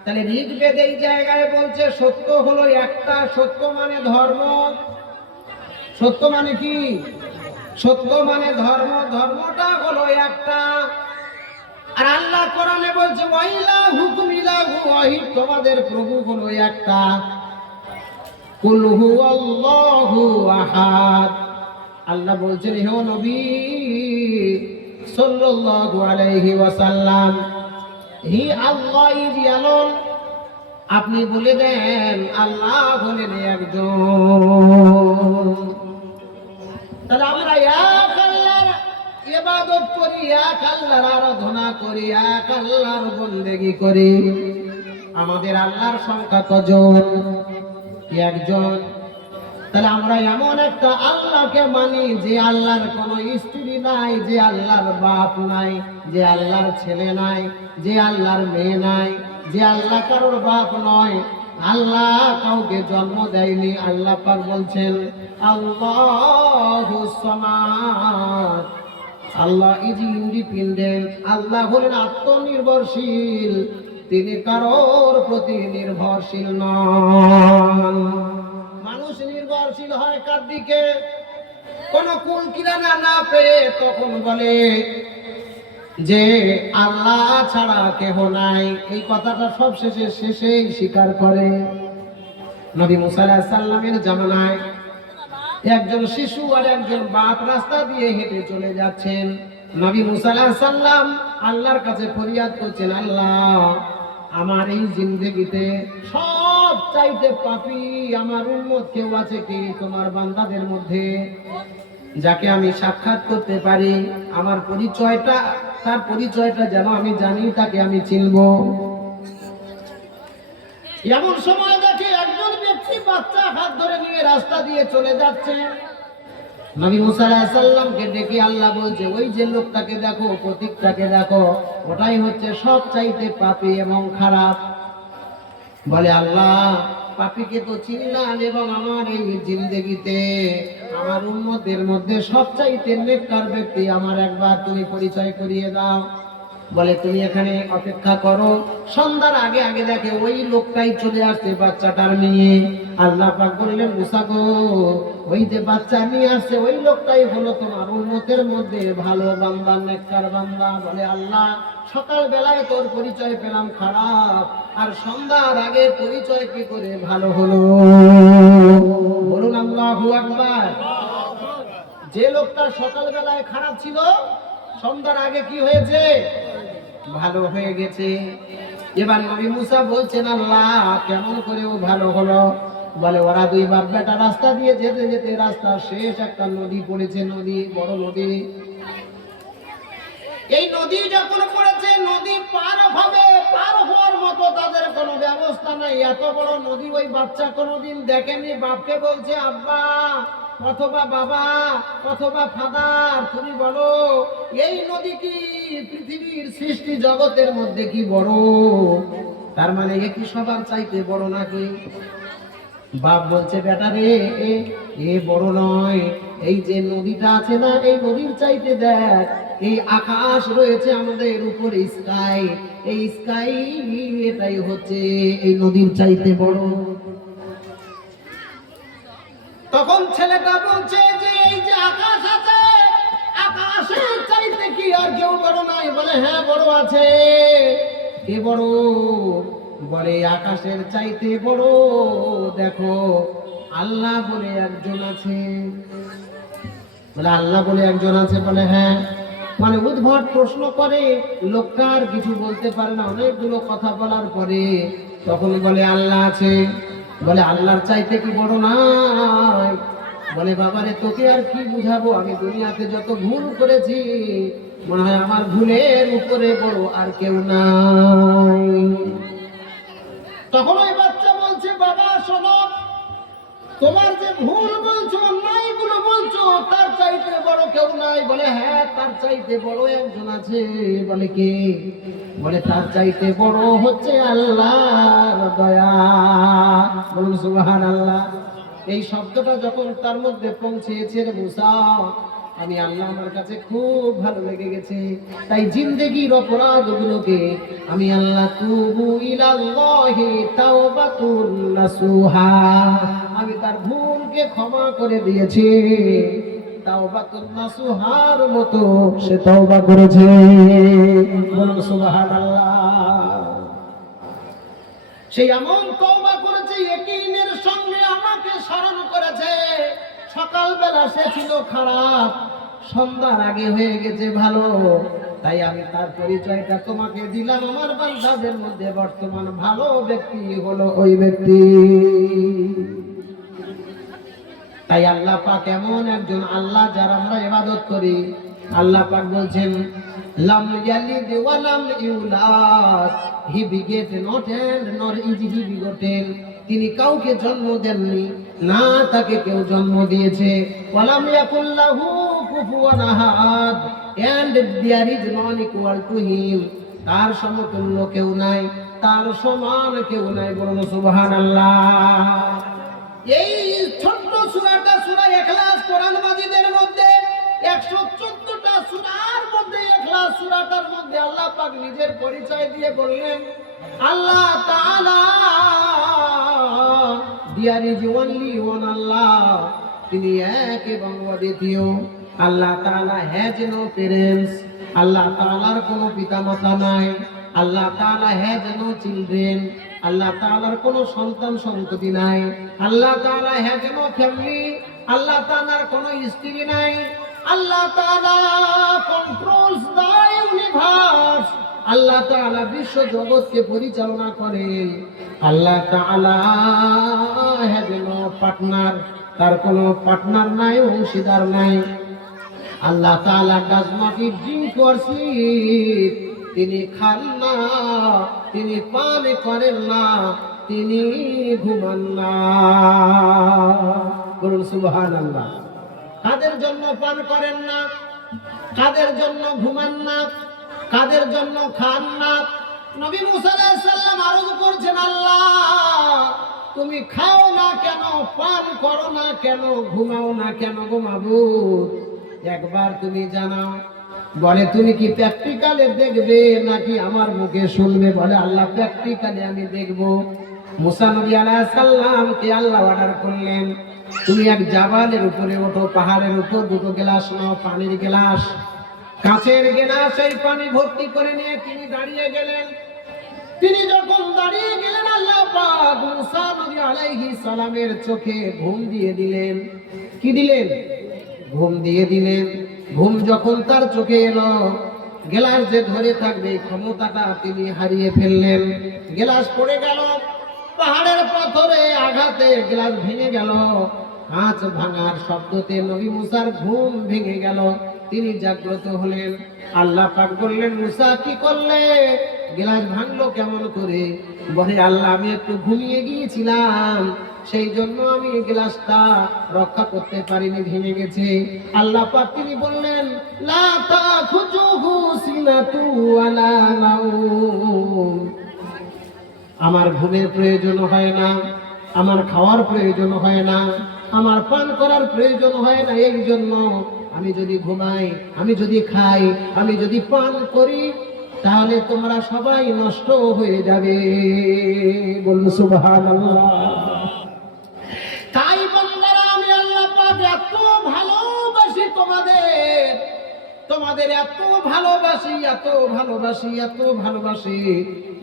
তাহলে ঋগ্বেদ এই জায়গায় বলছে সত্য হলো একটা। সত্য মানে ধর্ম। সত্য মানে কি? সত্য মানে ধর্ম। ধর্মটা হলো একটা। আর আল্লাহ কোরআনে বলছে ওয়া ইলাহুকুম ইলাহু ওয়াহিদ, তোমাদের প্রভু হলো একটা। কুল হুয়াল্লাহু আহাদ। আল্লাহ বলছেন হে নবী সাল্লাল্লাহু আলাইহি ওয়াসাল্লাম, হি আল্লাহ ইজ অ্যালোন, আপনি বলে দেন আল্লাহ হলেন একজন। তাহলে আমরা এক আল্লাহর ইবাদত করি, এক আল্লাহর আরাধনা করি, এক আল্লাহর বন্দেগী করি। আমাদের আল্লাহর সংখ্যা কজন? একজন। তাহলে আমরা এমন একটা আল্লাহকে মানি যে আল্লাহর কোনো স্ত্রী নাই, যে আল্লাহর বাপ নাই, যে আল্লাহর ছেলে নাই, যে আল্লাহর মেয়ে নাই, যে আল্লাহ কারোর বাপ নয়, আল্লাহ কাউকে জন্ম দেয়নি। আল্লাহ পাক বলছেন আল্লাহুস সামাদ, আল্লাহ ইজ ইন্ডিপেন্ডেন্ট, আল্লাহ হলেন আত্মনির্ভরশীল, তিনি কারোর প্রতি নির্ভরশীল নন। মানুষ নির্ভরশীল হয় কার দিকে? কোন কুল কিনারা না পেয়ে তখন বলে যে আল্লাহ ছাড়া কেহ নাই। এই কথাটা সব শেষেই স্বীকার করে। নবী মুসা আলাইহিস সালামের জামানায় একজন শিশু আর একজন বাপ রাস্তা দিয়ে হেঁটে চলে যাচ্ছেন। নবী মুসা আলাইহিস সালাম আল্লাহর কাছে ফরিয়াদ করছেন, আল্লাহ আমার এই জিন্দেগিতে সব চাইতে পাপী আমার উম্মত কেউ আছে কি তোমার বান্দাদের মধ্যে, যাকে আমি সাক্ষাৎ করতে পারি, আমার পরিচয়টা, তার পরিচয়টা যেন আমি জানি, তাকে আমি চিনব। এমন সময় দেখে একজন ব্যক্তি বাচ্চা হাত ধরে নিয়ে রাস্তা দিয়ে চলে যাচ্ছে। নবী মুসা আলাইহিস সালামকে ডেকে আল্লাহ বলছে, ওই যে লোকটাকে দেখো, প্রতীকটাকে দেখো, ওটাই হচ্ছে সব চাইতে পাপী এবং খারাপ। বলে আল্লাহ পাপীকে তো চিনলাম, এবং আমার এই জিন্দেগিতে আমার উম্মতের মধ্যে সবচাইতে নেককার ব্যক্তি আমার একবার তুমি পরিচয় করিয়ে দাও। বলে তুমি এখানে অপেক্ষা করো। সন্ধ্যার আগে আগে দেখে ওই লোকটাই চলে আসছে বাচ্চাটার নিয়ে। আল্লাহ পাক বললেন, মুসা গো, ওই যে বাচ্চা নিয়ে আসছে ওই লোকটাই হলো তোমার উম্মতের মধ্যে ভালো বান্দা, নেককার বান্দা। বলে আল্লাহ সকাল বেলায় তোর পরিচয় পেলাম খারাপ, আর সন্ধ্যার আগে পরিচয় কি করে ভালো হলো? বলুন আল্লাহু আকবার। যে লোকটা সকাল বেলায় খারাপ ছিল, সন্ধ্যার আগে কি হয়েছে? ভালো হয়ে গেছে। এবার নবী মুসা বলছেন, আল্লাহ কেমন করে ও ভালো হলো? বলে ওরা দুই বাপ বেটা রাস্তা দিয়ে যেতে যেতে রাস্তার শেষ একটা নদী পড়েছে, নদী, বড় নদী। এই নদী যখন পড়েছে, নদী পার হবে, পার হওয়ার মতো তাদের কোনো ব্যবস্থা নাই। এত বড় নদী ওই বাচ্চা কোনোদিন দেখেনি। বাপকে বলছে, আব্বা অথবা বাবা অথবা ফাদার, তুমি বলো এই নদী কি পৃথিবীর সৃষ্টি জগতের মধ্যে কি বড়? তার মানে এ কি সবার চাইতে বড় নাকি? বাপ বলছে, বেটা রে, এ বড় নয়। এই যে নদীটা আছে না, এই নদীর চাইতে দেখ, এই আকাশ রয়েছে আমাদের উপরে, স্কাই, এই স্কাই এটাই হচ্ছে এই নদীর চাইতে বড়। তখন ছেলেটা বলছে যে এই যে আকাশ আছে, আকাশের চাইতে কি আর কেউ বড় নাই? বলে হ্যাঁ বড় আছে। কে বড়? বলে আকাশের চাইতে বড় দেখো আল্লাহ বলে একজন আছে। বলে আল্লাহ বলে একজন আছে? বলে হ্যাঁ। মানে উদ্ভট প্রশ্ন করে, লোকটা আর কিছু বলতে পারে না। অনেকগুলো কথা বলার পরে তখন বলে আল্লাহ আছে। বলে আল্লাহর চাইতে কি বড় নাই? বলে বাবারে তোকে আর কি বুঝাবো, আমি দুনিয়াতে যত ভুল করেছি মনে হয় আমার ভুলের উপরে বড় আর কেউ নাই। তখন ওই বাচ্চা বলছে, বাবা শোনো, তোমার যে ভুল বলছো, অন্যায়গুলো বলছো, তার চাইতে বড় কেউ নাই। বলে হ্যাঁ, তার চাইতে বড় একজন আছে। বলে কে? বলে তার চাইতে বড় হচ্ছে আল্লাহর দয়া। বলুন সুবহানাল্লাহ। এই শব্দটা যখন তার মধ্যে পৌঁছেছে রে মুসা, আমি আল্লাহ আমার কাছে খুব ভালো লেগে গেছে। তাই জিন্দেগির অপরাধগুলোকে আমি আল্লাহ তুবু ইলাল্লাহি তাওবাতুন নাসুহা, আমি তার ভুলকে ক্ষমা করে দিয়েছি। তাওবাতুন নাসুহার মতো সে তওবা করেছে। বলুন সুবহানাল্লাহ। সেই এমন তওবা করেছে, ইয়াকিনের সঙ্গে আমাকে স্মরণ করেছে। সকালবেলা সে ছিল খারাপ, সন্ধ্যার আগে হয়ে গেছে ভালো। তাই আমি তার পরিচয়টা তোমাকে দিলাম। আমার বান্দাদের মধ্যে বর্তমান ভালো ব্যক্তি হলো ওই ব্যক্তি। তাই আল্লাহ পাক এমন একজন আল্লাহ যার আমরা ইবাদত করি। আল্লাহ পাক বলছেন, লাম ইয়ালিদ ওয়া লাম ইউলাদ, হি বিগেট নট এন্ড নর ইজ হি বিগটেন। তিনি কাউকে জন্ম দেননি, না তাকে কেউ জন্ম দিয়েছে। ওয়ালাম ইয়াকুল্লাহু কুফুয়ান আহাদ, and there is none equal to him. তার সমতুল্য কেউ নাই। তার সমান কেউ নাই, বলুন সুবহানাল্লাহ। এই ছোট্ট সূরাটা সূরা ইখলাস, কোরআন মাজিদের মধ্যে 114টা সূরার মধ্যে ইখলাস সূরাটার মধ্যে আল্লাহ পাক নিজের পরিচয় দিয়ে বললেন, আল্লাহ তাআলা দেয়ার ইজ ওনলি ওয়ান আল্লাহ, তিনি এক এবং অদ্বিতীয়। আল্লাহ তাআলা হ্যাজ নো প্যারেন্টস, আল্লাহ তাআলার কোনো পিতামাতা নাই। আল্লাহ তাআলা হ্যাজ নো চিলড্রেন, আল্লাহ তাআলার কোনো সন্তান সন্ততি নাই। আল্লাহ তাআলা হ্যাজ নো ফ্যামিলি, আল্লাহ তাআলার কোনো স্ত্রী নাই। আল্লাহ তাআলা কন্ট্রোলস দ্য ইউনিভার্স, আল্লাহ তাআলা বিশ্ব জগৎকে পরিচালনা করেন। আল্লাহ তাআলা হ্যাজ নো পার্টনার, তার কোনো পার্টনার নাই, অংশীদার নাই। আল্লাহ তাআলা does not eat, drink or sleep, তিনি খান না, তিনি পান করেন না, তিনি ঘুমান না, বলুন সুবহানাল্লাহ। কাদের জন্য পান করেন না, কাদের জন্য ঘুমান না, কাদের জন্য খান না? নবী মুসা আলাইহিস সালাম আরজ করছেন, আল্লাহ তুমি খাও না কেন, পান করো না কেন, ঘুমাও না কেন গো মাবুদ, একবার তুমি জানাও। বলে তুমি কি প্র্যাকটিক্যালে দেখবে নাকি আমার মুখে শুনবে? বলে আল্লাহ প্র্যাকটিক্যালে আমি দেখব। মুসা নবী আলাইহিস সালামকে আল্লাহ অর্ডার করলেন, তুমি এক জাবালের উপরে ওঠো, পাহাড়ের উপর দুটো গ্লাস নাও, পানির গ্লাস, কাঁচের গ্লাস, এই পানি ভর্তি করে নিয়ে তিনি দাঁড়িয়ে গেলেন। তিনি যখন দাঁড়িয়ে গেলেন, আল্লাহ পাক মুসা নবী আলাইহিস সালামের চোখে ঘুম দিয়ে দিলেন। কি দিলেন? ঘুম দিয়ে দিলেন। ঘুম যখন তার চোখে এলো, গ্লাস যে ধরে থাকবে ক্ষমতাটা তিনি হারিয়ে ফেললেন। গ্লাস পড়ে গেল, পাহাড়ের পাথরে আঘাতে গ্লাস ভেঙে গেল। কাঁচ ভাঙার শব্দতে নবী মুসার ঘুম ভেঙে গেল, তিনি জাগ্রত হলেন। আল্লাহ পাক বললেন, মুসা কি করলে? গ্লাস ভাঙলো কেমন করে? বলে আল্লাহ আমি একটু ঘুমিয়ে গিয়েছিলাম, সেই জন্য আমি গ্লাসটা রক্ষা করতে পারিনি, ভেঙে গেছে। আল্লাহ পাক তিনি বললেন, লা তাখুজুহু সিনাতু ওয়ালা নাউম, আমার ঘুমের প্রয়োজন হয় না, আমার খাওয়ার প্রয়োজন হয় না, আমার পান করার প্রয়োজন হয় না। এই জন্য আমি যদি ঘুমাই, আমি যদি খাই, আমি যদি পান করি, তাহলে তোমরা সবাই নষ্ট হয়ে যাবে, বলুন সুবহানাল্লাহ। তাই বান্দারা, আমি আল্লাহ পাক এত ভালোবাসি তোমাদের, তোমাদের এত ভালোবাসি, এত ভালোবাসি, এত ভালোবাসি,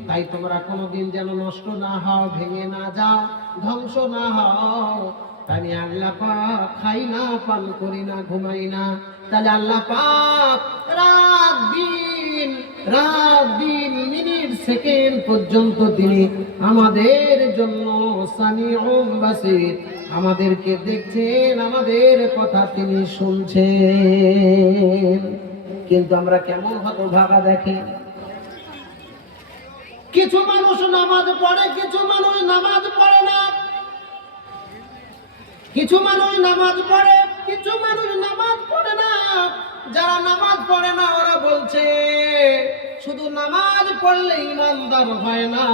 তাই তোমরা কোনোদিন যেন নষ্ট না হও, ভেঙে না যাও, ধ্বংস না হও। আমি আল্লাহ পাক খাই না, পান করি না, ঘুমাই না। তাহলে আল্লাহ পাক রাত দিন মিনিট সেকেন্ড পর্যন্ত তিনি আমাদের জন্য সামিউম বাসির, আমাদেরকে দেখছেন, আমাদের কথা তিনি শুনছেন। কিন্তু আমরা কেমন হতভাগা দেখেন। কিছু মানুষ নামাজ পড়ে, কিছু মানুষ নামাজ পড়ে না। কিছু মানুষ নামাজ পড়ে, কিছু মানুষ নামাজ পড়ে না। যারা নামাজ পড়ে না ওরা বলছে শুধু নামাজ পড়লে ইমানদার হয় না,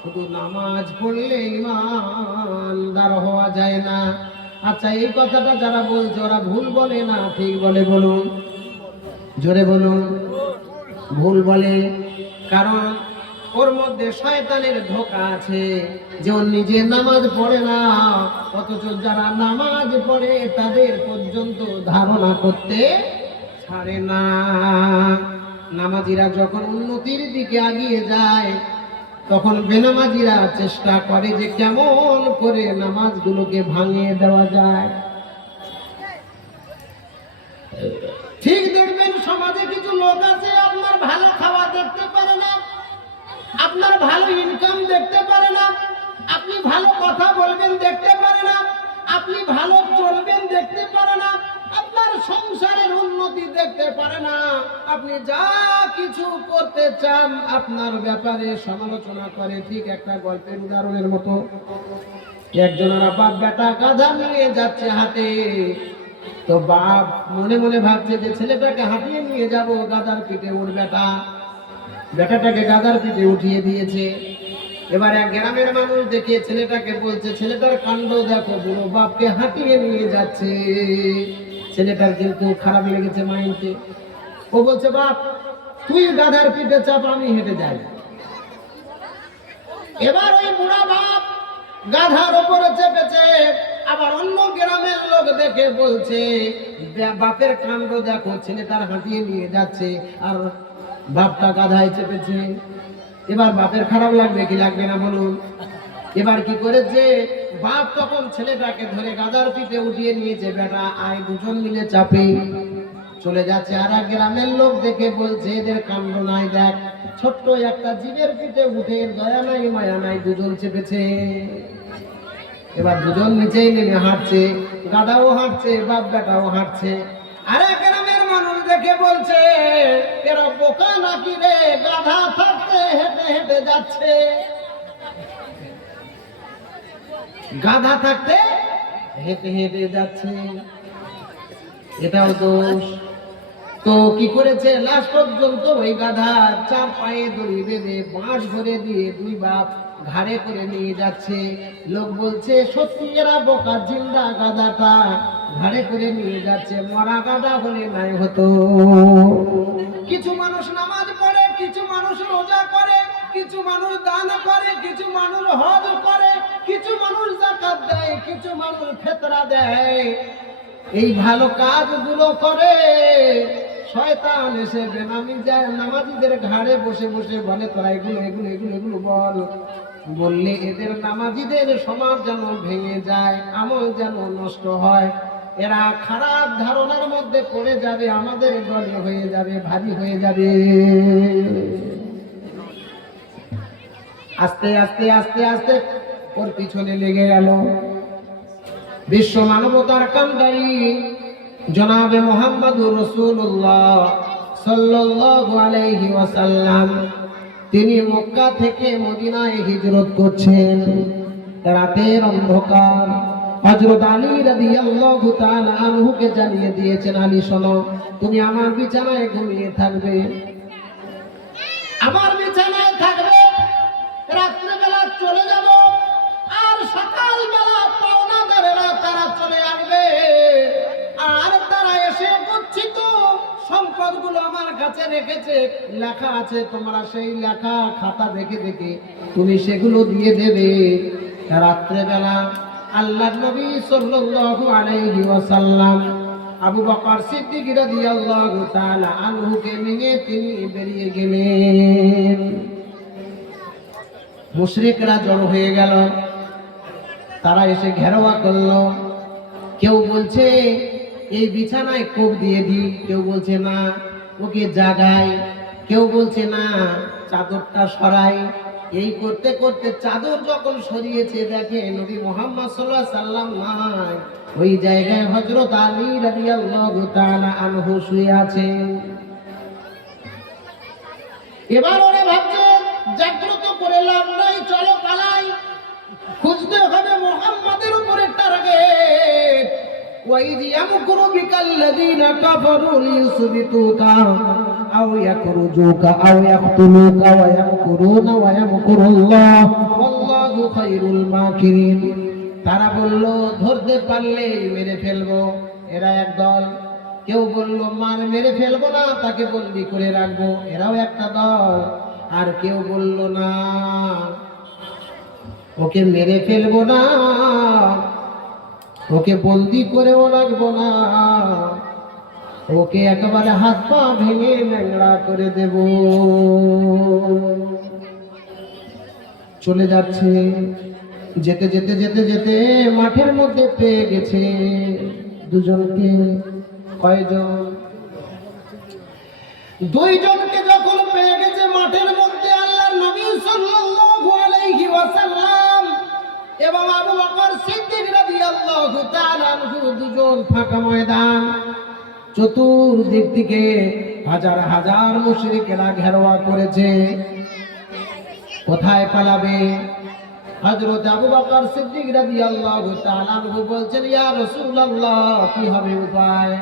শুধু নামাজ পড়লে ইমানদার হওয়া যায় না। আচ্ছা, এই কথাটা যারা বলছে ওরা ভুল বলে না ঠিক বলে? বলুন, জোরে বলুন। ভুল বলে, কারণ ওর মধ্যে শয়তানের ধোঁকা আছে যে ও নিজে নামাজ পড়ে না, অথচ যারা নামাজ পড়ে তাদের পর্যন্ত ধারণা করতে ছাড়ে না। নামাজিরা যখন উন্নতির দিকে এগিয়ে যায়, তখন বেনামাজিরা চেষ্টা করে যে কেমন করে নামাজগুলোকে ভাঙিয়ে দেওয়া যায়। ঠিক দেখবেন সমাজে কিছু লোক আছে, আপনার ভালো খাওয়া দেখতে পারে না, আপনার ভালো ইনকাম দেখতে পারে না, আপনি ভালো কথা বলবেন দেখতে পারে না, আপনি ভালো চলবেন দেখতে পারে না, আপনার সংসারের উন্নতি দেখতে পারে না। আপনি যা কিছু করতে চান আপনার ব্যাপারে সমালোচনা করে। ঠিক একটা গল্পের উদাহরণের মতো, একজনের বাপ বেটা গাধা নিয়ে যাচ্ছে হাটে, তো বাপ মনে মনে ভাবছে যে ছেলেটাকে হাঁটিয়ে নিয়ে যাব, গাধার পিঠে ওর বেটা। বেটাটাকে গাধার পিঠে উঠিয়ে দিয়েছে। এবার এক গ্রামের মানুষ দেখে ছেলেটাকে বলছে, ছেলেটার কাণ্ড দেখো, বুড়ো বাপকে হাঁটিয়ে নিয়ে যাচ্ছে। ছেলেটার কিন্তু খারাপ লেগেছে মাইন্ডে। ও বলছে, বাপ তুই গাধার পিঠে চাপ, আমি হেঁটে যাই। এবার ওই বুড়া বাপ গাধার উপরে চেপেছে। আবার অন্য গ্রামের লোক দেখে বলছে, বাপের কাণ্ড দেখো, ছেলেটার হাঁটিয়ে নিয়ে যাচ্ছে আর বাপটা গাধায় চেপেছে। এবার বাপের খারাপ লাগবে কি লাগবে না বলুন? এবার কি করেছে, বাপ তখন ছেলেটাকে ধরে গাধার পিঠে উঠিয়ে নিয়েছে। বেটা আয়, দুজন মিলে চাপে চলে যাচ্ছে। আর এক গ্রামের লোক দেখে বলছে, এদের কাণ্ড নাই, দেখ ছোট্ট একটা জীবের পিঠে উঠে দয়া নাই মায়া নাই, দুজন চেপেছে। এবার দুজন নিচেই নেমে হাঁটছে, গাধাও হাঁটছে, বাপ বেটাও হাঁটছে। আর এক গ্রামের মানুষ দেখে বলছে, এরা বোকা নাকি রে, গাধা থাকতে হেঁটে হেঁটে যাচ্ছে, গাধা থাকতে হেঁটে হেঁটে যাচ্ছে, এটাও দোষ। তো কি করেছে, লাস্ট পর্যন্ত ওই গাধার চার পায়ে দড়ি বেঁধে বাঁশ ভরে দিয়ে দুই বাপ ঘাড়ে করে নিয়ে যাচ্ছে। লোক বলছে, সত্যি এরা বোকা, জিন্দা গাধাটা ঘাড়ে করে নিয়ে যাচ্ছে, মরা গাধা হলে নাই হতো। কিছু মানুষ নামাজ পড়ে, কিছু মানুষ রোজা করে, কিছু মানুষ দান করে, কিছু মানুষ হজ করে, কিছু মানুষ যাকাত দেয়, কিছু মানুষ ফিতরা দেয়। এই ভালো কাজগুলো করে শয়তান এসে বেনামি যায় নামাজীদের ঘাড়ে বসে বসে বলে, তোরা এগুলো এগুলো এগুলো এগুলো বল। বললে এদের নামাজীদের সমাজ যেন ভেঙে যায়, আমল যেন নষ্ট হয়, এরা খারাপ ধারণার মধ্যে পড়ে যাবে, আমাদের দলে হয়ে যাবে, ভারী হয়ে যাবে। আস্তে আস্তে আস্তে আস্তে ওর পিছনে লেগে গেল বিশ্ব মানবতার কান্ডারি জনাবে মুহাম্মদুর রাসূলুল্লাহ সাল্লাল্লাহু আলাইহি ওয়াসাল্লাম। তিনি মক্কা থেকে মদিনায় হিজরত করছেন। রাতের অন্ধকার হযরত আলী রাদিয়াল্লাহু তাআলা আনহুকে জানিয়ে দিয়েছেন, আলী শোনো, তুমি আমার বিছানায় ঘুমিয়ে থাকবে, আমার বিছানায় থাকবে, রাত্রিবেলা চলে যাব, আর সকালবেলা পাওনাদারেরা তারা চলে আসবে, আর তারা এসে গচ্ছিত সম্পদগুলো আমার কাছে রেখেছে, লেখা আছে, তোমরা সেই লেখা খাতা দেখে দেখে তুমি সেগুলো দিয়ে দেবে। রাত্রেবেলা আল্লাহর নবী সাল্লাল্লাহু আলাইহি ওয়াসাল্লাম আবু বকর সিদ্দিক রাদিয়াল্লাহু তাআলা আনহুকে নিয়ে তিনি বেরিয়ে গেলেন। মুশরিকরা জড়ো হয়ে গেল, তারা এসে ঘেরাওয়া করলো। কেউ বলছে এই বিছানায় কোপ দিয়ে দিই, কেউ বলছে না ওকে জাগাই, কেউ বলছে না চাদরটা সরাই। এই করতে করতে চাদর যখন সরিয়েছে, দেখে নবী মুহাম্মদ সাল্লাল্লাহু আলাইহি সাল্লাম নাই, ওই জায়গায় হযরত আলী রাদিয়াল্লাহু তাআলা আনহু শুয়ে আছেন। এবার ওরা ভাবছে জাগ্রত করে লাভ নাই, চলো পালাই, খুঁজতে হবে মুহাম্মাদের উপরে টার্গেট। ওয়াইদ ইয়ামকুরু বিকাল্লাযীনা কাফারু লিয়ুসবিতুকা আও ইয়াখরুজুকা আও ইয়াকতুলুকা ওয়া ইয়ামকুরুনা ওয়া ইয়ামকুরুল্লাহ ওয়াল্লাহু খায়রুল মাকিরিন। তারা বলল ধরতে পারলে মেরে ফেলবো, এরা একদল। কেউ বলল মেরে ফেলবো না, তাকে বন্দী করে রাখবো, এরাও একটা দল। আর কেউ বলল না, ওকে মেরে ফেলবো না, ওকে বন্দি করেও রাখবো না, ওকে একেবারে হাত পা ভেঙে ন্যাংরা করে দেব। চলে যাচ্ছে, যেতে যেতে যেতে যেতে মাঠের মধ্যে পেয়ে গেছে দুজনকে। কয়জন? দুইজনকে যখন পেয়ে গেছে মাঠের মধ্যে, আল্লাহর নবী সাল্লাল্লাহু আলাইহি ওয়াসাল্লাম এবং আবু বকর সিদ্দিক রাদিয়াল্লাহু তাআলা আনহু, দুজন ফাঁকা ময়দান, চতুর্দিক থেকে হাজার হাজার মুশরিকেরা ঘেরাওয়া করেছে। কোথায় পালাবে? হযরত আবু বকর সিদ্দিক রাদিয়াল্লাহু তাআলা আনহু বলছেন, ইয়া রাসূলুল্লাহ, কি হবে উপায়?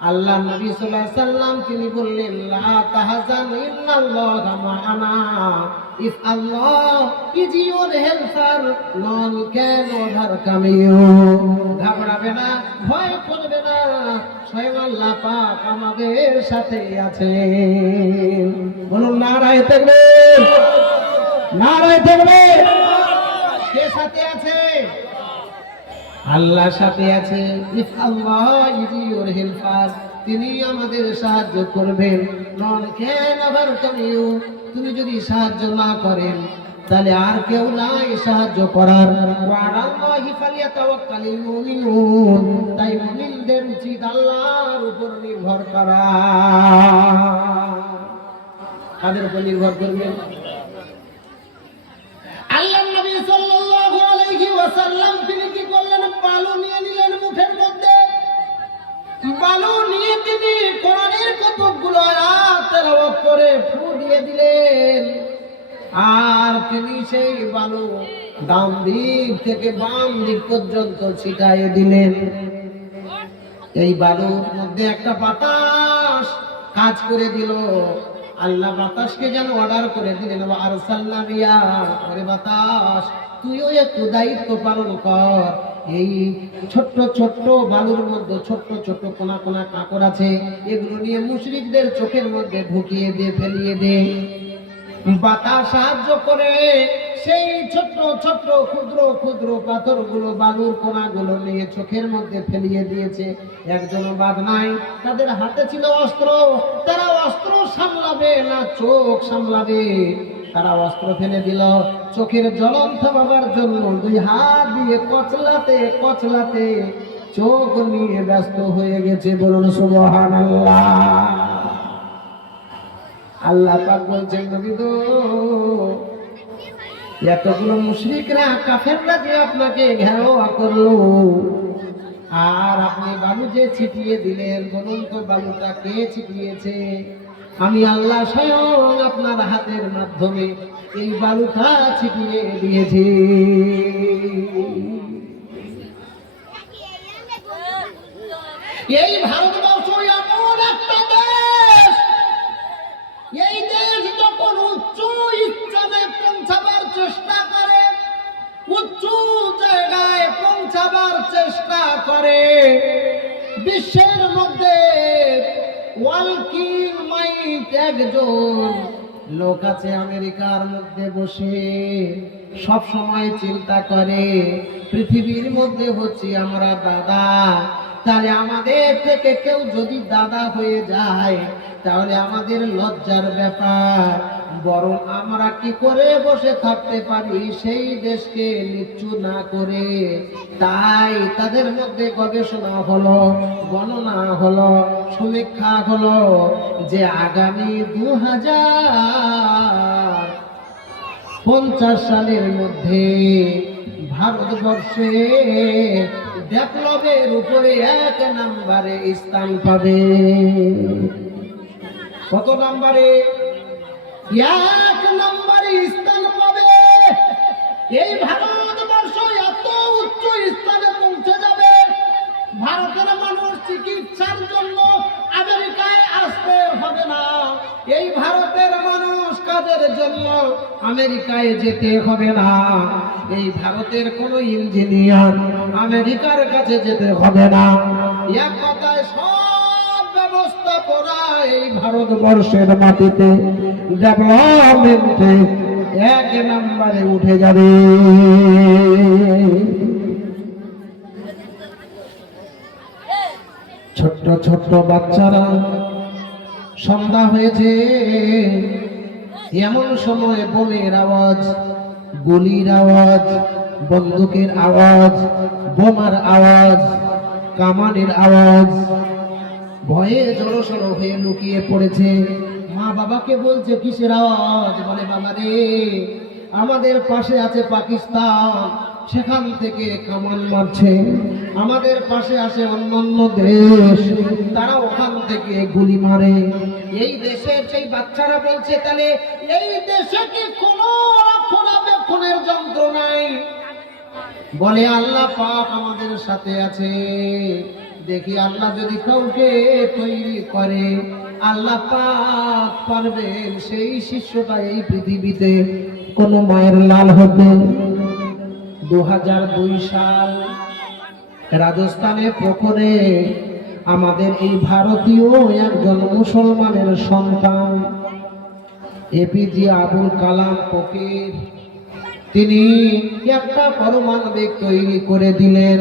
আল্লাহ নবী সাল্লাল্লাহু আলাইহি সাল্লাম তিনি বললেন, লা তাহজান ইন্নাল্লাহা মা'ানা, if Allah is your helper none can overcome you. ঘাবড়াবে না, ভয় করবে না, স্বয়ং আল্লাহ পাক আমাদের সাথে আছেন। বলুন নারায়ে তাকবীর, নারায়ে তাকবীর। কে সাথে আছে? আল্লাহ সাথে আছে। If Allah is your helper, তিনি আমাদের সাহায্য করবেন। নন ক্যান ওভারকাম ইউ, তুমি যদি সাহায্য না করেন তাহলে আর কেউ নাই সাহায্য করার। ওয়া আলাল্লাহি ফালিয়াতাওয়াক্কালিল মুমিনুন, তাই মুমিনদের উচিত আল্লাহর উপর নির্ভর করা। কাদের উপর নির্ভর করবেন? আল্লাহর নবী সাল্লাল্লাহু আলাইহি ওয়াসাল্লাম তিনি কি করলেন? বালু নিয়ে নিলেন মুঠের মধ্যে। বালু নিয়ে তিনি কোরআনের কতগুলো আয়াত তেলাওয়াত করে ফু দিয়ে দিলেন। আর তিনি সেই বালু ডান দিক থেকে বাম দিক পর্যন্ত ছিটাইয়ে দিলেন। এই বালুর মধ্যে একটা বাতাস কাজ করে দিল। আল্লাহ বাতাসকে যেন অর্ডার করে দিলেন, আরসালনা রিয়া, ওরে বাতাস তুইও একটু দায়িত্ব পালন কর। এই ছোট্ট ছোট্ট বালুর মধ্যে ছোট্ট ছোট্ট কোনা কোনা কাঁকড় আছে, এগুলো নিয়ে মুশরিকদের চোখের মধ্যে ঢুকিয়ে দে, ফেলিয়ে দে। বাতাস সাহায্য করে সেই ছোট্ট ছোট্ট ক্ষুদ্র ক্ষুদ্র পাথরগুলো, বালুর কোনাগুলো নিয়ে চোখের মধ্যে ফেলিয়ে দিয়েছে। একজনও বাদ নাই। তাদের হাতে ছিল অস্ত্র, তারা অস্ত্র সামলাবে না চোখ সামলাবে। তারা অস্ত্র ফেলে দিল। চোখের জ্বলন থামাবার জন্য দুই হাত দিয়ে কচলাতে কচলাতে চোখ নিয়ে ব্যস্ত হয়ে গেছে। বলুন সুবহানাল্লাহ। আল্লাহ পাক বলছেন, নবী গো, এতগুলো মুশরিকরা কাফেররা যে আপনাকে ঘেরাও করলো, আর আপনি বালু যে ছিটিয়ে দিলেন, বলুন তো বালুটা কে ছিটিয়েছে? আমি আল্লাহ স্বয়ং আপনার হাতের মাধ্যমে এই বালুটা ছিটিয়ে দিয়েছি। এই ভারতবর্ষ এমন একটা দেশ, এই দেশ যখন উচ্চ স্থানে পৌঁছাবার চেষ্টা করে, উচ্চ জায়গায় পৌঁছাবার চেষ্টা করে, বিশ্বের মধ্যে ওয়ার্কিং মাইট একজন লোক আছে আমেরিকার মধ্যে বসে, সব সময় চিন্তা করে পৃথিবীর মধ্যে হচ্ছে আমরা দাদা, তাহলে আমাদের থেকে কেউ যদি দাদা হয়ে যায় তাহলে আমাদের লজ্জার ব্যাপার। বরং আমরা কি করে বসে থাকতে পারি সেই দেশকে নিচু না করে। তাই তাদের মধ্যে গবেষণা হলো, গণনা হলো, সমীক্ষা হলো যে আগামী 2050 সালের মধ্যে ভারতবর্ষে ডেভেলপের উপরে 1 নম্বরে স্থান পাবে। কত নম্বরে? 1 নম্বরে স্থান পাবে। এই ভারতবর্ষ এত উচ্চ স্থানে পৌঁছে যাবে, ভারতের মানুষ চিকিৎসার জন্য আমেরিকায় আসতে হবে না। এই ভারতের মানুষ কাজের জন্য আমেরিকায় যেতে হবে না। এই ভারতের কোনো ইঞ্জিনিয়ার আমেরিকার কাছে যেতে হবে না। এক কথায় সব ব্যবস্থাপনা এই ভারতবর্ষের মাটিতে ডেভেলপমেন্টে 1 নম্বরে উঠে যাবে। ছোট্ট ছোট্ট বাচ্চারা, সন্ধ্যা হয়েছে, এমন সময় বোমের আওয়াজ, গুলির আওয়াজ, বন্দুকের আওয়াজ, বোমার আওয়াজ, কামানের আওয়াজ। ভয়ে জড়সড় হয়ে লুকিয়ে পড়েছে। মা বাবাকে বলছে কিসের আওয়াজ? বলে বাবা রে, আমাদের পাশে আছে পাকিস্তান, সেখান থেকে কামান মারছে। আমাদের পাশে আছে অন্যান্য দেশ, তারা ওখান থেকে গুলি মারে। এই দেশের সেই বাচ্চারা বলছে, তাহলে এই দেশে কি কোনো রক্ষণাবেক্ষণের যন্ত্র নাই? বলে আল্লাহ পাক আমাদের সাথে আছে। দেখি আল্লাহ যদি কাউকে তৈরি করে, আল্লাহ পাক পারবেন সেই শিষ্যটা এই পৃথিবীতে কোন মায়ের লাল হবে। 2002 সাল রাজস্থানে পোখরে আমাদের এই ভারতীয় একজন মুসলমানের সন্তান এপিজে আবুল কালাম ফকির, তিনি একটা পারমাণবিক তৈরি করে দিলেন।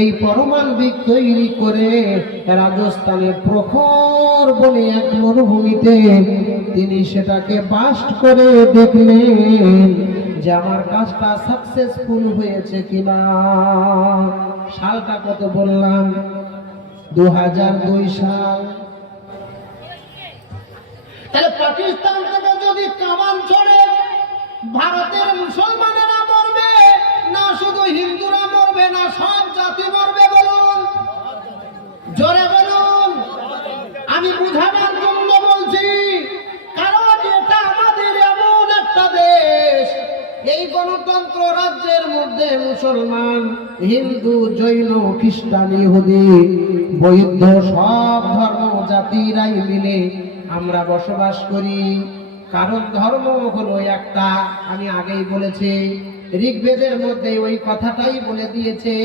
এই পারমাণবিক তৈরি করে রাজস্থানের প্রখর বলে এক মরুভূমিতে তিনি সেটাকে বাস্ট করে দেখলেন যে আমার কাজটা সাকসেসফুল হয়েছে কিনা। সালটা কত বললাম? 2002 সাল। তাহলে পাকিস্তান থেকে যদি কামান ছড়ে, ভারতের মুসলমানেরা মরবে না শুধু হিন্দুরা মরবে, না সব জাতি মরবে? বলুন, জোরে বলুন। আমি বুঝাবার জন্য বলছি, কারণ এটা আমাদের এমন একটা দেশ, এই গণতন্ত্র রাজ্যের মধ্যে মুসলমান, হিন্দু, জৈন, খ্রিস্টান, ইহুদি, বৌদ্ধ সব ধর্ম জাতিরাই মিলে আমরা বসবাস করি। কারণ ধর্ম হলো একটা। আমি আগেই বলেছি, ঋগ্বেদের মধ্যে ওই কথাটাই বলে দিয়েছে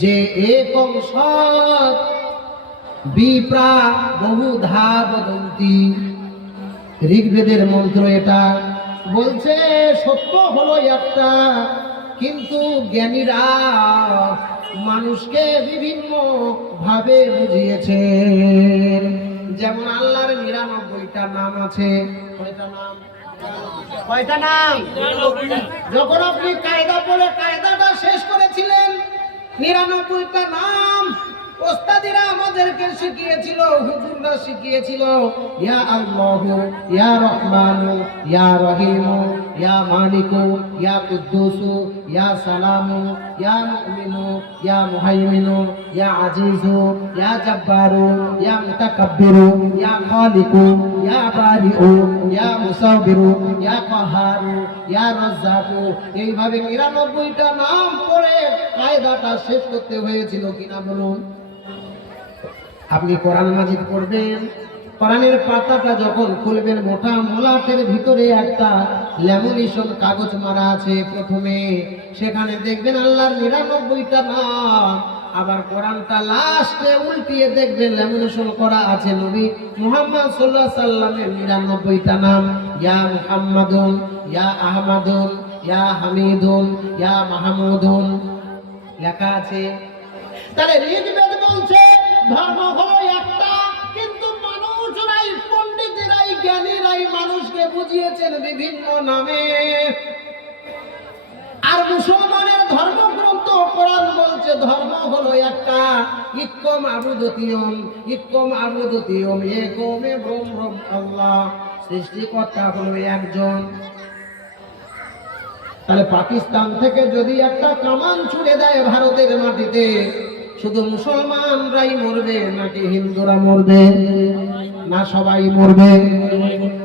যে একং সৎ বিপ্রা বহুধা বদন্তি। ঋগ্বেদের মন্ত্র এটা বলছে, সত্য হলো একটা, কিন্তু জ্ঞানীরা মানুষকে বিভিন্ন ভাবে বুঝিয়েছেন। যেমন আল্লাহর 99টা নাম আছে। কয়টা নাম? কয়টা নাম? যখন আপনি কায়দা বলে কায়দাটা শেষ করেছিলেন, 99টা নাম ওস্তাদিরা আমাদেরকে শিখিয়েছিল, হুজুররা শিখিয়েছিল। ইয়া আল্লাহু, ইয়া রহমানু, ইয়া রহিমু, ইয়া মালিকু, ইয়া কুদ্দুসু, ইয়া সালামু, ইয়া মুমিনু, ইয়া মুহাইমিনু, ইয়া আজিজু, ইয়া জব্বারু, ইয়া মুতাকাব্বিরু, ইয়া খালিকু, ইয়া বারিউ, ইয়া মুসাব্বিরু, ইয়া কাহারু, ইয়া রাজ্জাকু। এইভাবে 99টা নাম পড়ে কায়দাটা শেষ করতে হয়েছিল কিনা বলুন? আপনি কোরআন মাজিদ পড়বেন, কোরআনের পাতাটা যখন খুলবেন, মোটা মোলাটের ভিতরে একটা ল্যামিনেশন কাগজ মারা আছে প্রথমে, সেখানে দেখবেন আল্লাহর 99টা নাম। আবার কোরআনটা লাস্টে উল্টিয়ে দেখবেন ল্যামিনেশন করা আছে নবী মুহাম্মদ সাল্লাল্লাহু আলাইহি সাল্লামের 99টা নাম। ইয়া মুহাম্মাদুন, ইয়া আহমাদুন, ইয়া হামিদুন, ইয়া মাহমুদুন লেখা আছে। তাহলে ঋগ্বেদ বলছে ধর্ম হলো একটা, কিন্তু মানুষরাই, পণ্ডিতেরাই, জ্ঞানীরাই মানুষকে বুঝিয়েছেন বিভিন্ন নামে। আর মুসলমানের ধর্মগ্রন্থ কোরআন বলছে ধর্ম হলো একটা, ইক্কম আবুদতিয়ম, ইক্কম আবুদতিয়ম, একমে ব্রহ্ম আল্লাহ, সৃষ্টিকর্তা হলো একজন। তাহলে পাকিস্তান থেকে যদি একটা কামান ছুড়ে দেয় ভারতের মাটিতে, শুধু মুসলমানরাই মরবে নাকি হিন্দুরা মরবে? না সবাই মরবে?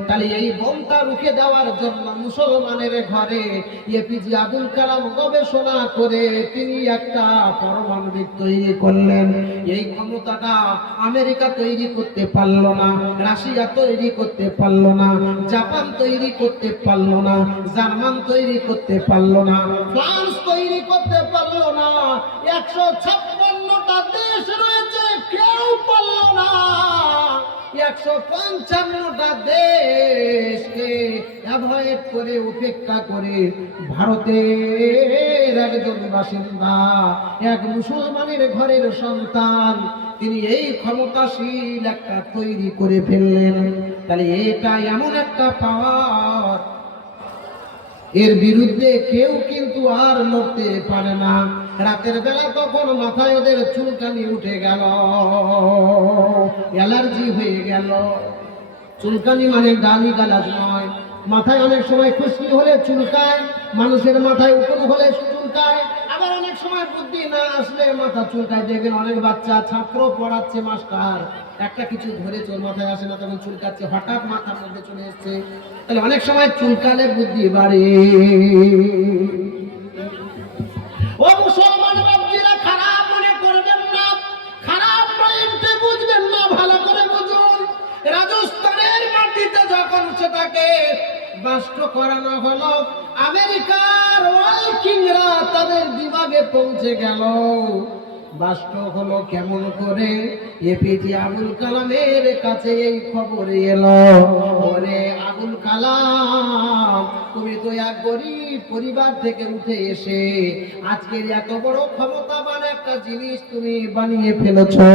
তাহলে এই বোমটা রুখে দেওয়ার জন্য মুসলমানের ঘরে এপিজে আবুল কালাম গবেষণা করে তিনি একটা পারমাণবিক তৈরি করলেন। এই ক্ষমতাটা আমেরিকা তৈরি করতে পারলো না, রাশিয়া তৈরি করতে পারলো না, জাপান তৈরি করতে পারলো না, জার্মান তৈরি করতে পারলো না, ফ্রান্স তৈরি করতে পারলো না। 156টা দেশ রয়েছে, কেউ পারলো না। 155টা দেশকে অ্যাভয়েড করে, উপেক্ষা করে ভারতের একজন বাসিন্দা, এক মুসলমানের ঘরের সন্তান, তিনি এই ক্ষমতাশীল একটা তৈরি করে ফেললেন। তাহলে এটা এমন একটা পাওয়ার, এর বিরুদ্ধে কেউ কিন্তু আর লড়তে পারে না। রাতের বেলা তখন মাথায় ওদের চুলকানি উঠে গেল, অ্যালার্জি হয়ে গেল। চুলকানি মানে গালি গালাজ নয়, মাথায় অনেক সময় খুশকি হলে চুলকায়, মানুষের মাথায় উপর হলে চুলকায়, আবার অনেক সময় বুদ্ধি না আসলে মাথা চুলকায়। দেখবেন অনেক বাচ্চা ছাত্র পড়াচ্ছে, মাস্টার একটা কিছু ধরে চোর মাথায় আসে না, তখন চুলকাচ্ছে, হঠাৎ মাথার মধ্যে চলে এসছে। তাহলে অনেক সময় চুলকালে বুদ্ধি বাড়ে। ও মুসলমান বাবজিরা, খারাপ মনে করবেন না, সেটাকে বাষ্ট করানো হলো। আমেরিকার ওয়ার্কিংরা তাদের দিমাগে পৌঁছে গেল, বাষ্ট হলো কেমন করে। এপিজে আবুল কালামের কাছে এই খবর এলো, ওরে আবুল কালাম, তুমি তো এক গরিব পরিবার থেকে উঠে এসে আজকের এত বড় ক্ষমতাবান একটা জিনিস তুমি বানিয়ে ফেলেছো।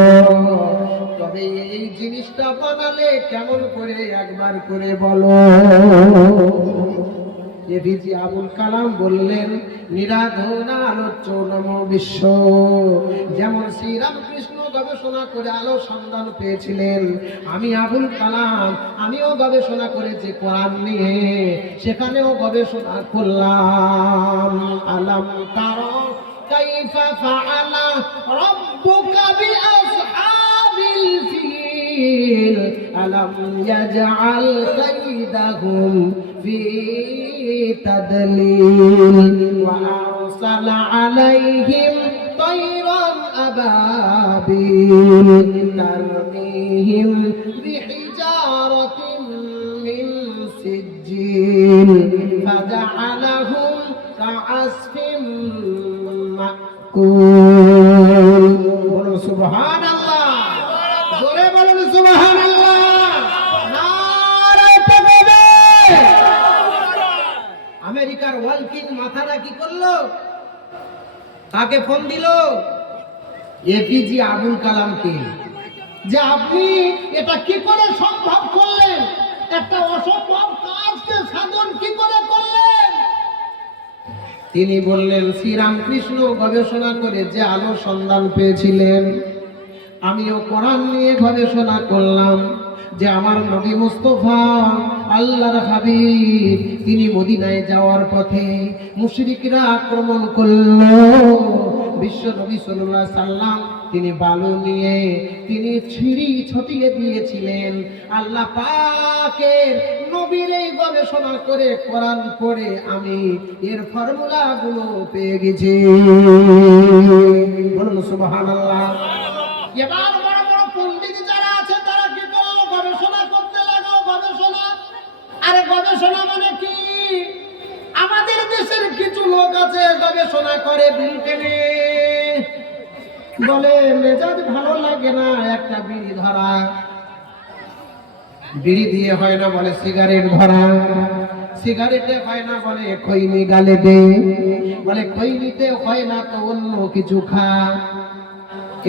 তবে এই জিনিসটা বানালে কেমন করে একবার করে বলো। এপিজে আবুল কালাম বললেন, নিরাধন আলোচ্য নম বিশ্ব। যেমন শ্রীরামকৃষ্ণ গবেষণা করে আলো সন্ধান পেয়েছিলেন, আমি আবুল কালাম আমিও গবেষণা করেছি কোরআন নিয়ে, সেখানেও গবেষণা করলাম। আলাম তারা কাইফা ফাআলা রাব্বুকা বিআসহাবিল ফিল আলাম ইয়াজআল কাইদাহুম ফি تدليل وأرسل عليهم طيرا أبابيل ترميهم بحجارة من سجيل فجعلهم كعصف مأكول. بولو سبحان الله. জোরে বলুন সুবহান আল্লাহ। আমেরিকার ওয়ার্কিং মাথারা কি করলো, তাকে ফোন দিল এপিজে আবুল কালামকে, যে আপনি এটা কি করে সম্ভব করলেন, একটা অসম্ভব কাজকে সাধন কি করে করলেন। তিনি বললেন, শ্রীরামকৃষ্ণ গবেষণা করে যে আলো সন্ধান পেয়েছিলেন, আমিও কোরআন নিয়ে গবেষণা করলাম যে আমার নবী মুস্তাফা আল্লাহর হাবিব তিনি মদিনায় যাওয়ার পথে মুশরিকরা আক্রমণ করলো। বিশ্ব নবী সাল্লাল্লাহু আলাইহি সাল্লাম তিনি বালু নিয়ে তিনি ছড়িয়ে দিয়েছিলেন। আল্লাহ পাকের নবীর এই গবেষণা করে কোরআন পড়ে আমি এর ফর্মুলা গুলো পেয়ে গেছি। বলুন সুবহানাল্লাহ। এবার বড় বড় পণ্ডিত যারা আছে তারা কি করলো, গবেষণা করতে লাগলো। গবেষণা, আরে গবেষণা মানে কি? আমাদের দেশের কিছু লোক আছে গবেষণা করে ব্রিটেনে, বলে মেজাজ ভালো লাগে না একটা বিড়ি ধরা, বিড়ি দিয়ে হয় না বলে সিগারেট ধরা, সিগারেটে হয় না বলে খৈনি গালে দে, বলে খৈনিতে হয় না তো অন্য কিছু খা।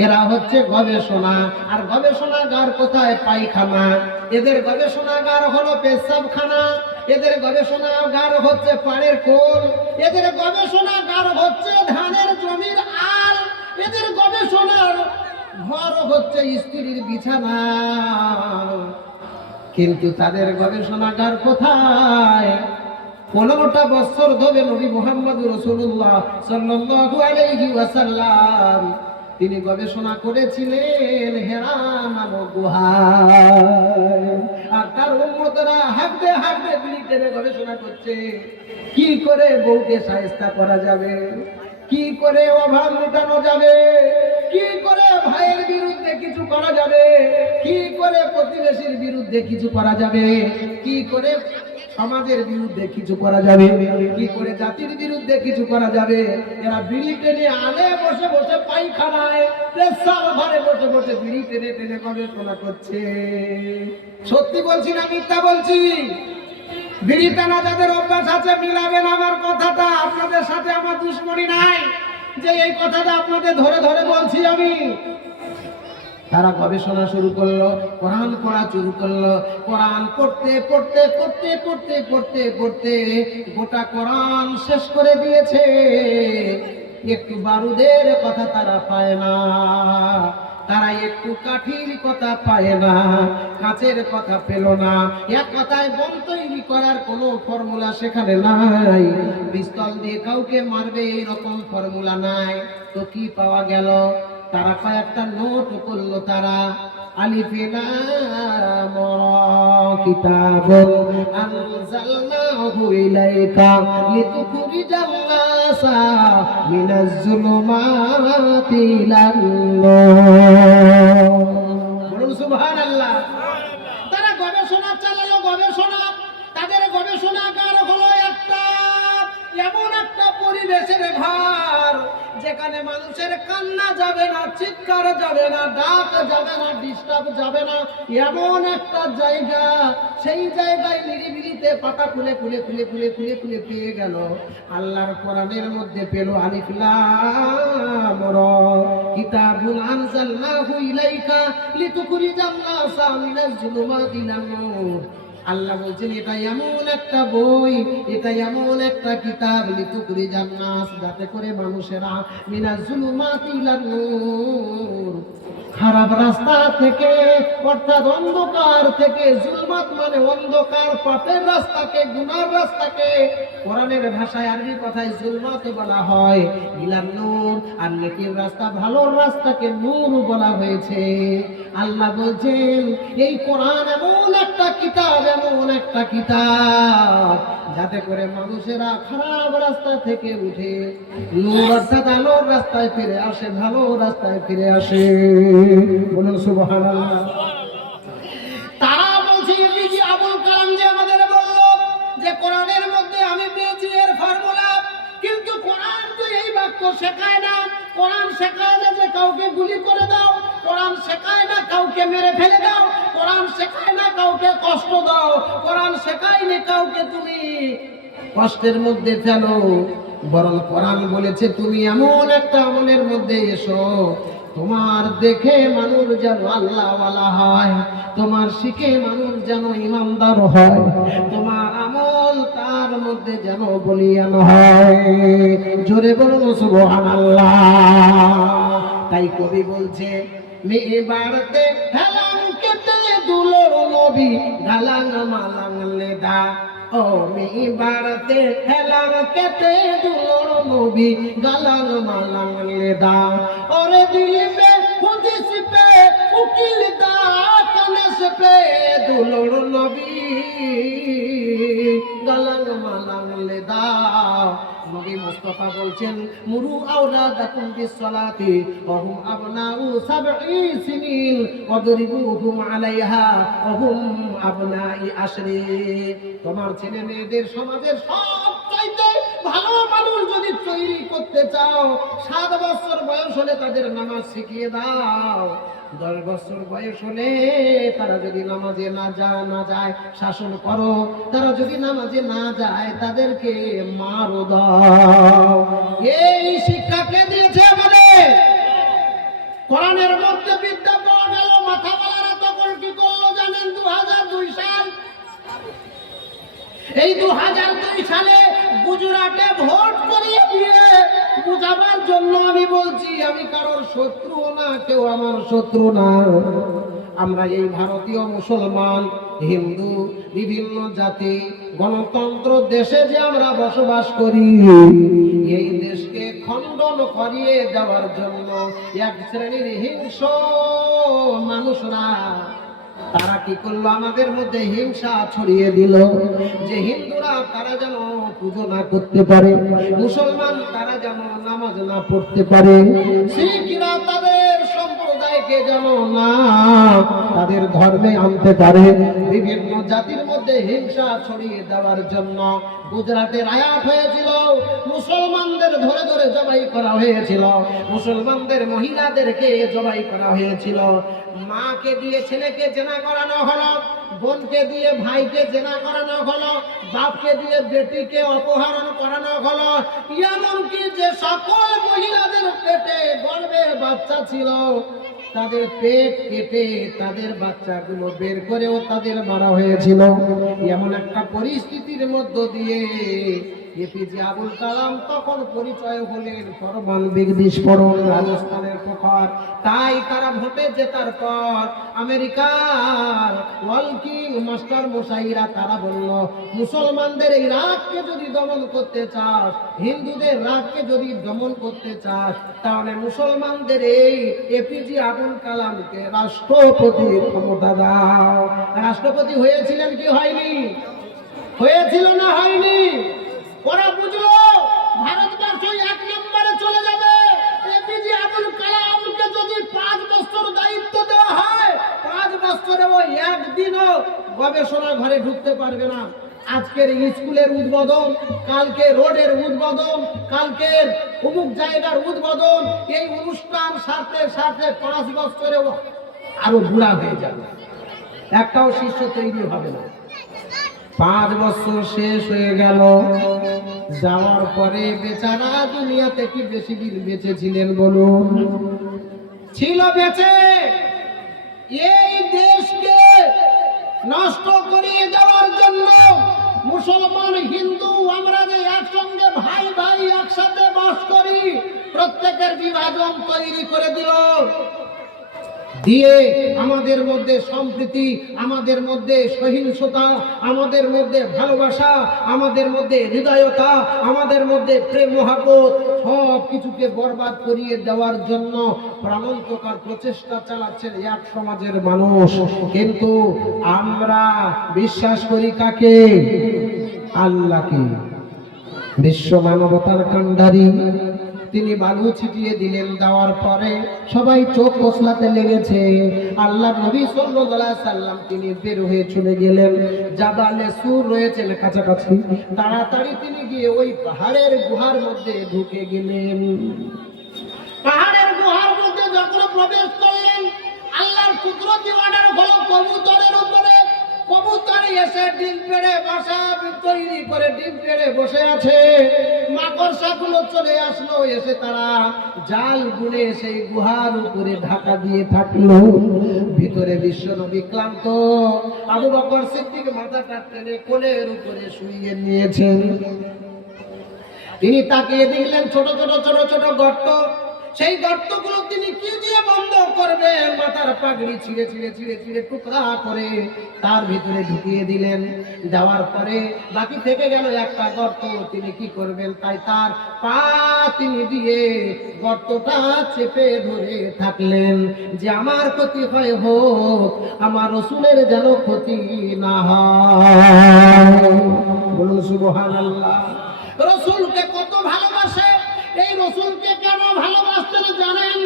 এরা হচ্ছে গবেষণা। আর গবেষণাগার কোথায়? পায়খানা। এদের গবেষণাগার হলো পেশাবখানা, এদের গবেষণাগার হচ্ছে পাড়ের কোল, এদের গবেষণাগার হচ্ছে ধানের জমির আল, এদের গবেষণার ঘর হচ্ছে স্ত্রীর বিছানা। কিন্তু তাদের গবেষণাগার কোথায়? 15টা বছর ধরে নবী মুহাম্মদ রাসূলুল্লাহ সাল্লাল্লাহু আলাইহি ওয়াসাল্লাম তিনি গবেষণা করেছিলেন হেরা নামক গুহায়। আর তার উম্মতরা হাঁটতে হাঁটতে ব্রিটেনে গবেষণা করছে কি করে বউকে শায়েস্তা করা যাবে, কি করে অভাব মেটানো যাবে, কি করে ভাইয়ের বিরুদ্ধে কিছু করা যাবে, কি করে প্রতিবেশীর বিরুদ্ধে কিছু করা যাবে, কি করে সমাজের বিরুদ্ধে কিছু করা যাবে, কি করে জাতির বিরুদ্ধে কিছু করা যাবে। এরা বিড়ি টেনে আলে বসে বসে পায়খানায় পেশাব ঘরে বসে বসে বিড়ি টেনে টেনে গবেষণা করছে। সত্যি বলছি না মিথ্যা বলছি? বিড়ি টানা যাদের অভ্যাস আছে মিলাবেন আমার কথাটা, আপনাদের সাথে আমার দুশ্মনী নাই যে এই কথাটা আপনাদের ধরে ধরে বলছি আমি। তারা গবেষণা শুরু করলো, কোরআন পড়া শুরু করলো। কোরআন পড়তে পড়তে পড়তে পড়তে পড়তে পড়তে গোটা কোরআন শেষ করে দিয়েছে। একটু বারুদের কথা তারা পায় না, তারা একটু কাঠির কথা পায় না, কাঁচের কথা পেল না। এক কথায় বোম তৈরি করার কোনো ফর্মুলা সেখানে নাই। পিস্তল দিয়ে কাউকে মারবে এইরকম ফর্মুলা নাই। তো কি পাওয়া গেল? তারা কয়েকটা নোট করলো। তারা আলিফে লাম রা কিতাবুন আনজালনাহু ইলাইকা লিতুখরিজান নাসা মিনাজ যুলুমাতি ইলান নূর। বলুন সুবহানাল্লাহ। তারা গবেষণা চালালো, গবেষণা যাবে না, ডাক যাবে না, ডিস্টার্ব যাবে না, এমন একটা জায়গা, সেই জায়গায় নিরিবিলিতে পাতা খুলে খুলে খুলে খুলে খুলে খুলে পেয়ে গেল। আল্লাহর কোরআনের মধ্যে পেল আলিফ লাম রা, কিতাবুন আনজালনাহু ইলাইকা লিতুখরিজান নাসা মিনাজ জুলুমাতি ইলান নূর। আল্লাহ বলছেন এটা এমন একটা বই, এটা এমন একটা কিতাব, লিতুখরিজান নাস, যাতে করে মানুষেরা মিনাজ জুলুমাতি ইলান নূর, খারাপ রাস্তা থেকে, অর্থাৎ অন্ধকার থেকে, জুলমাত মানে অন্ধকার, পাপের রাস্তাকে, গুনার রাস্তাকে কোরআনের ভাষায় আরবি কথায় জুলমাত বলা হয়, ইলান নূর, আর নেকির রাস্তা, ভালোর রাস্তাকে নূর বলা হয়েছে। আল্লাহ বলছেন এই কোরআন এমন একটা কিতাব, এমন একটা কিতাব, যাতে করে মানুষেরা খারাপ রাস্তা থেকে উঠে নূর অর্থাৎ আলোর রাস্তায় ফিরে আসে, ভালো রাস্তায় ফিরে আসে। বলুন সুবহানাল্লাহ। তারা বলছে এপিজে আবুল কালাম যে আমাদের বলল যে কোরআনের মধ্যে আমি পেয়েছি এর ফর্মুলা, কিন্তু কোরআন তো এই বাক্য শেখায় না। কোরআন শেখায় না যে কাউকে গুলি করে দাও, কোরআন শেখায় না কাউকে মেরে ফেলে দাও, কোরআন শেখায় না কাউকে কষ্ট দাও, কোরআন শেখায় না কাউকে তুমি কষ্টের মধ্যে ফেলো, বরং কোরআন বলেছে তুমি এমন একটা আমলের মধ্যে এসো তোমার দেখে মানুষ যেন আল্লাহওয়ালা হয়, তোমার শিখে মানুষ যেন ইমানদার হয়, তোমার আমল তার মধ্যে যেন বলিয়ান হয়। জোরে বলুন সুবহানাল্লাহ। তাই কবি বলছে মেয়ে বাড়তে হেলাং কেটে দুলোর নবী গালাং মালাং লেদা, ও মেয়ে বাড়তে হেলাং কেটে দুলোর নবী গালাং মালাং লেদা, ওরে দিল মে খুদিস পে উকিল দা কনস পে দুলোর নবী গালাং মালাং লেদা। নবী মুস্তাফা বলছেন মুরু আওলাদাকুম বিসসালাতি ওয়া হুম আবনাউ সাবঈ সিনিন ওয়াদরিবুহুম আলাইহা ওয়া হুম আবনাই আশরি। তোমার ছেলে মেয়েদের সমাজের সবচাইতে ভালো মানুষ যদি তৈরি করতে চাও, 7 বছর বয়স হলে তাদের নামাজ শিখিয়ে দাও, 10 বছর বয়স হলে তারা যদি নামাজে না যায় শাসন করো, তারা যদি নামাজে না যায় তাদেরকে মারো দাও। এই শিক্ষা কে দিয়েছে আমাদের? কোরআনের মধ্যে বিদ্যা পাওয়া গেল। মাথা বলারা তখন কি করলো জানেন? 2002 সাল। এই 2002 সালে গুজরাটে ভোট করিয়ে দিয়ে বুঝাবার জন্য আমি বলছি, আমি কারোর শত্রু না, কেউ আমার শত্রু না। আমরা এই ভারতীয় মুসলমান, হিন্দু, বিভিন্ন জাতি, গণতন্ত্র দেশে যে আমরা বসবাস করি, এই দেশকে খণ্ডন করিয়ে দেওয়ার জন্য এক শ্রেণীর হিংস্র মানুষরা তারা কি করলো? আমাদের মধ্যে হিংসা ছড়িয়ে দিল যে হিন্দুরা তারা যেন পুজো না করতে পারে, মুসলমান তারা যেন নামাজ না পড়তে পারে, শিখরা তাদের সম্প্রদায়কে যেন না তাদের ধর্মে আনতে পারে। বিভিন্ন জাতির মধ্যে হিংসা ছড়িয়ে দেওয়ার জন্য গুজরাটের আয়াত হয়েছিল, মুসলমানদের ধরে ধরে জবাই করা হয়েছিল, মুসলমানদের মহিলাদেরকে জবাই করা হয়েছিল, মাকে দিয়ে ছেলেকে জেনা করানো হলো, বোনকে দিয়ে ভাইকে জেনা করানো হলো, বাপকে দিয়ে বেটিকে অপহরণ করানো হলো, এমনকি যে সকল মহিলাদের পেটে গর্ভে বাচ্চা ছিল তাদের পেট কেটে তাদের বাচ্চাগুলো বের করেও তাদের মারা হয়েছিল। এমন একটা পরিস্থিতির মধ্য দিয়ে এপিজে আবুল কালাম তখন পরিচয় হলেন পরমাণবিক বিস্ফোরণ, রাজস্থানের প্রখর। তাই তারা ভোটে জেতার পর আমেরিকার ওয়ালকিং মাস্টার মশাইরা তারা বলল, মুসলমানদের এই রাগকে যদি দমন করতে চাস, হিন্দুদের রাগকে যদি দমন করতে চাস, তাহলে মুসলমানদের এই এপিজে আবুল কালামকে রাষ্ট্রপতির ক্ষমতা দাও। রাষ্ট্রপতি হয়েছিলেন কি হয়নি? হয়েছিল না হয়নি? ওরা বুঝলো ভারতবর্ষ 1 নম্বরে চলে যাবে। এপিজে আবুল কালামকে যদি 5 বছর দায়িত্ব দেওয়া হয়, 5 বছরে ও একদিনও গবেষণা ঘরে ঢুকতে পারবে না। আজকের স্কুলের উদ্বোধন, কালকে রোডের উদ্বোধন, কালকের অমুক জায়গার উদ্বোধন, এই অনুষ্ঠান সাথে সাথে 5 বছরেও আরো বুড়া হয়ে যাবে, একটাও শিষ্য তৈরি হবে না। 5 বছর শেষ হয়ে গেল, যাওয়ার পরে বেচারা দুনিয়াতে কি বেশি দিন বেঁচে ছিলেন বলুন? ছিল বেঁচে। এই দেশকে নষ্ট করিয়ে দেওয়ার জন্য মুসলমান হিন্দু আমরা যে একসঙ্গে ভাই ভাই একসাথে বাস করি, প্রত্যেকের বিভাজন তৈরি করে দিল, দিয়ে আমাদের মধ্যে সম্প্রীতি, আমাদের মধ্যে সহিংসতা, আমাদের মধ্যে ভালোবাসা, আমাদের মধ্যে হৃদয়তা, আমাদের মধ্যে প্রেম মহব্বত সব কিছুকে বরবাদ করিয়ে দেওয়ার জন্য প্রাণান্তকার প্রচেষ্টা চালাচ্ছেন এক সমাজের মানুষ। কিন্তু আমরা বিশ্বাস করি কাকে? আল্লাহকে। বিশ্ব মানবতার কান্ডারি তিনি বালু ছিটিয়ে দিলেন, দেওয়ার পরে সবাই চোখ কসলাতে লেগেছে। আল্লাহ নবী সাল্লাল্লাহু আলাইহি সাল্লাম তিনি বের হয়ে চলে গেলেন, জাবালে সুর রয়েছেন কাছাকাছি, তাড়াতাড়ি তিনি গিয়ে ওই পাহাড়ের গুহার মধ্যে ঢুকে গেলেন। পাহাড়ের গুহার মধ্যে যখন প্রবেশ করলেন, আল্লাহর কুদরতি অর্ডার হলো কবুতরের উপরে। কবুতর এসে ডিম পেড়ে বাসা তৈরি করে ডিম পেড়ে বসে আছে। মাকড়সাগুলো চলে আসলো, এসে তারা জাল বুনে সেই গুহার উপরে ঢাকা দিয়ে থাকলো। ভিতরে বিশ্বনবী ক্লান্ত, আবু বকর সিদ্দিক মাথাটা টেনে কোলের উপরে শুইয়ে নিয়েছেন। তিনি তাকিয়ে দেখলেন ছোট ছোট ছোট ছোট গর্ত, সেই গর্তগুলো তিনি কি দিয়ে বন্ধ করবেন? মাথার পাগড়ি ছিঁড়ে ছিঁড়ে ছিঁড়ে ছিঁড়ে টুকরা করে তার ভিতরে ঢুকিয়ে দিলেন। দেওয়ার পরে বাকি থেকে গেল একটা গর্ত, তিনি কি করবেন? তাই তার পা তিনি দিয়ে গর্তটা চেপে ধরে থাকলেন যে আমার ক্ষতি হয় হোক, আমার রাসূলের যেন ক্ষতি না হয়। বলুন সুবহানাল্লাহ। রাসূলকে কত ভালোবাসে, এই রাসূলকে কেন ভালোবাসতেন জানেন?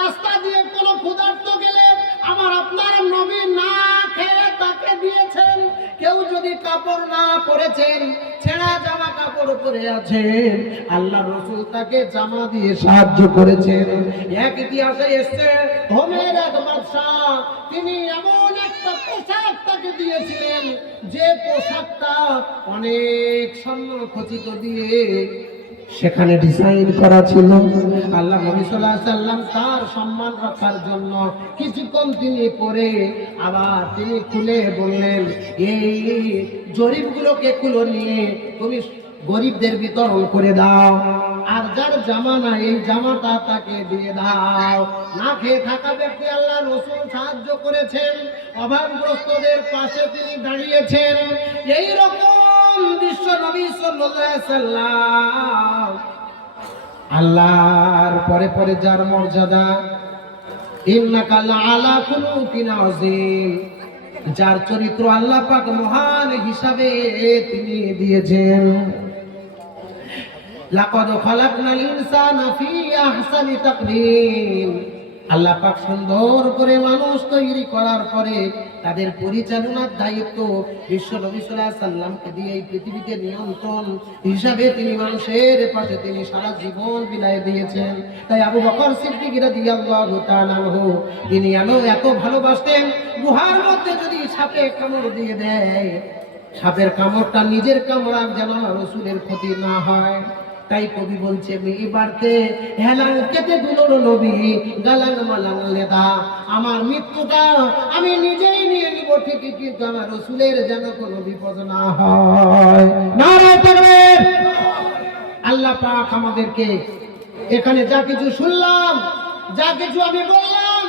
রাস্তা দিয়ে কোনো ক্ষুধার্ত গেলে আমার আপনার নবী না খেয়ে তাকে দিয়েছেন। কেউ যদি কাপড় না পরেছেন, ছেঁড়া জামা কাপড় পরে আছেন, আল্লাহ রাসূল তাকে জামা দিয়ে সাহায্য করেছেন। এক ইতিহাসে এসেছে, হোমের এক বাদশা তিনি এমন একটা পোশাক তাকে দিয়েছিলেন, যে পোশাকটা অনেক স্বর্ণ খচিত দিয়ে সেখানে ডিজাইন করা ছিল। আল্লাহ নবী সাল্লাল্লাহু আলাইহি সাল্লাম তার সম্মান রক্ষার জন্য কিছুক্ষণ তিনি পরে আবার তিনি খুলে বললেন, এই জরিপগুলোকে খুলে নিয়ে তুমি গরিবদের বিতরণ করে দাও, আর যার জামা নাই এই জামাটা তাকে দিয়ে দাও। না খেয়ে থাকা ব্যক্তি আল্লাহ রাসূল সাহায্য করেছেন, অভাবগ্রস্তদের পাশে তিনি দাঁড়িয়েছেন। এই রকম বিশ্ব নবী সাল্লাল্লাহু আলাইহি সাল্লাম আল্লাহর পরে পরে যার মর্যাদা, ইন্নাকা লাআলা খুলুকিন আযীম, যার চরিত্র আল্লাহ পাক মহান হিসাবে তিনি দিয়েছেন। লাকাদ খালাকনাল ইনসানা ফি আহসানি তাকওয়িম, আল্লাহ পাক সুন্দর করে মানুষ তৈরি করার পরে তাদের পরিচালনার দায়িত্ব বিশ্ব নবী সাল্লাল্লাহু আলাইহি সাল্লামকে দিয়ে এই পৃথিবীতে নিয়ন্ত্রণ হিসাবে তিনি মানুষের পাশে তিনি সারা জীবন বিলাই দিয়েছেন। তাই আবু বকর সিদ্দিক রাদিয়াল্লাহু তাআলা আনহু তিনি এত ভালোবাসতেন, গুহার মধ্যে যদি সাপে কামড় দিয়ে দেয়, সাপের কামড়টা নিজের কামড় যেন রাসূলের ক্ষতি না হয়। তাই কবি বলছে, মেয়ে বাড়তে হেলাং কেটে দুলোর নবী গালাং মালাং লেদা, আমার মৃত্যুটা আমি নিজেই নিয়ে নিব ঠিকই, কিন্তু আমার রাসূলের যেন কোনো বিপদ না হয়। নারায়ে তাকবীর। আল্লাহ পাক আমাদেরকে এখানে যা কিছু শুনলাম, যা কিছু আমি বললাম,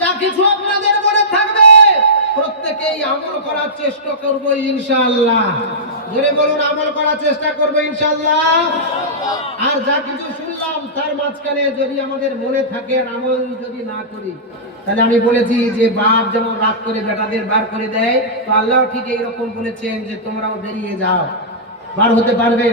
যা কিছু আপনাদের মনে থাকবে, প্রত্যেকেই আমল করার চেষ্টা করব ইনশাআল্লাহ। জোরে বলুন, আমল করার চেষ্টা করব ইনশাআল্লাহ। আর যা কিছু শুনলাম তার মাঝখানে যদি আমাদের মনে থাকে আর আমল যদি না করি, তাহলে আমি বলেছি যে বাপ যেমন রাত করে বেটাদের বার করে দেয়, তো আল্লাহ ঠিক এইরকম বলেছেন যে তোমরাও বেরিয়ে যাও, বার হতে পারবে।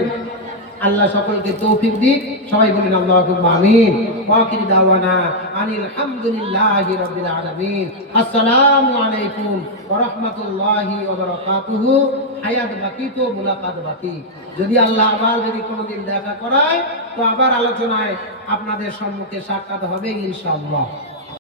আল্লাহ সকলকে তৌফিক দিক। সবাই বলেন আল্লাহুম্মা আমিন। ওয়া আখিরু দাওয়ানা আনিল হামদুলিল্লাহি রাব্বিল আলামিন। আসসালামু আলাইকুম ওয়া রাহমাতুল্লাহি ওয়া বারাকাতুহু। হায়াত বাকি তো মুলাকাত বাকি। যদি আল্লাহ আবার কোনোদিন দেখা করায় তো আবার আলোচনায় আপনাদের সম্মুখে সাক্ষাৎ হবে ইনশাআল্লাহ।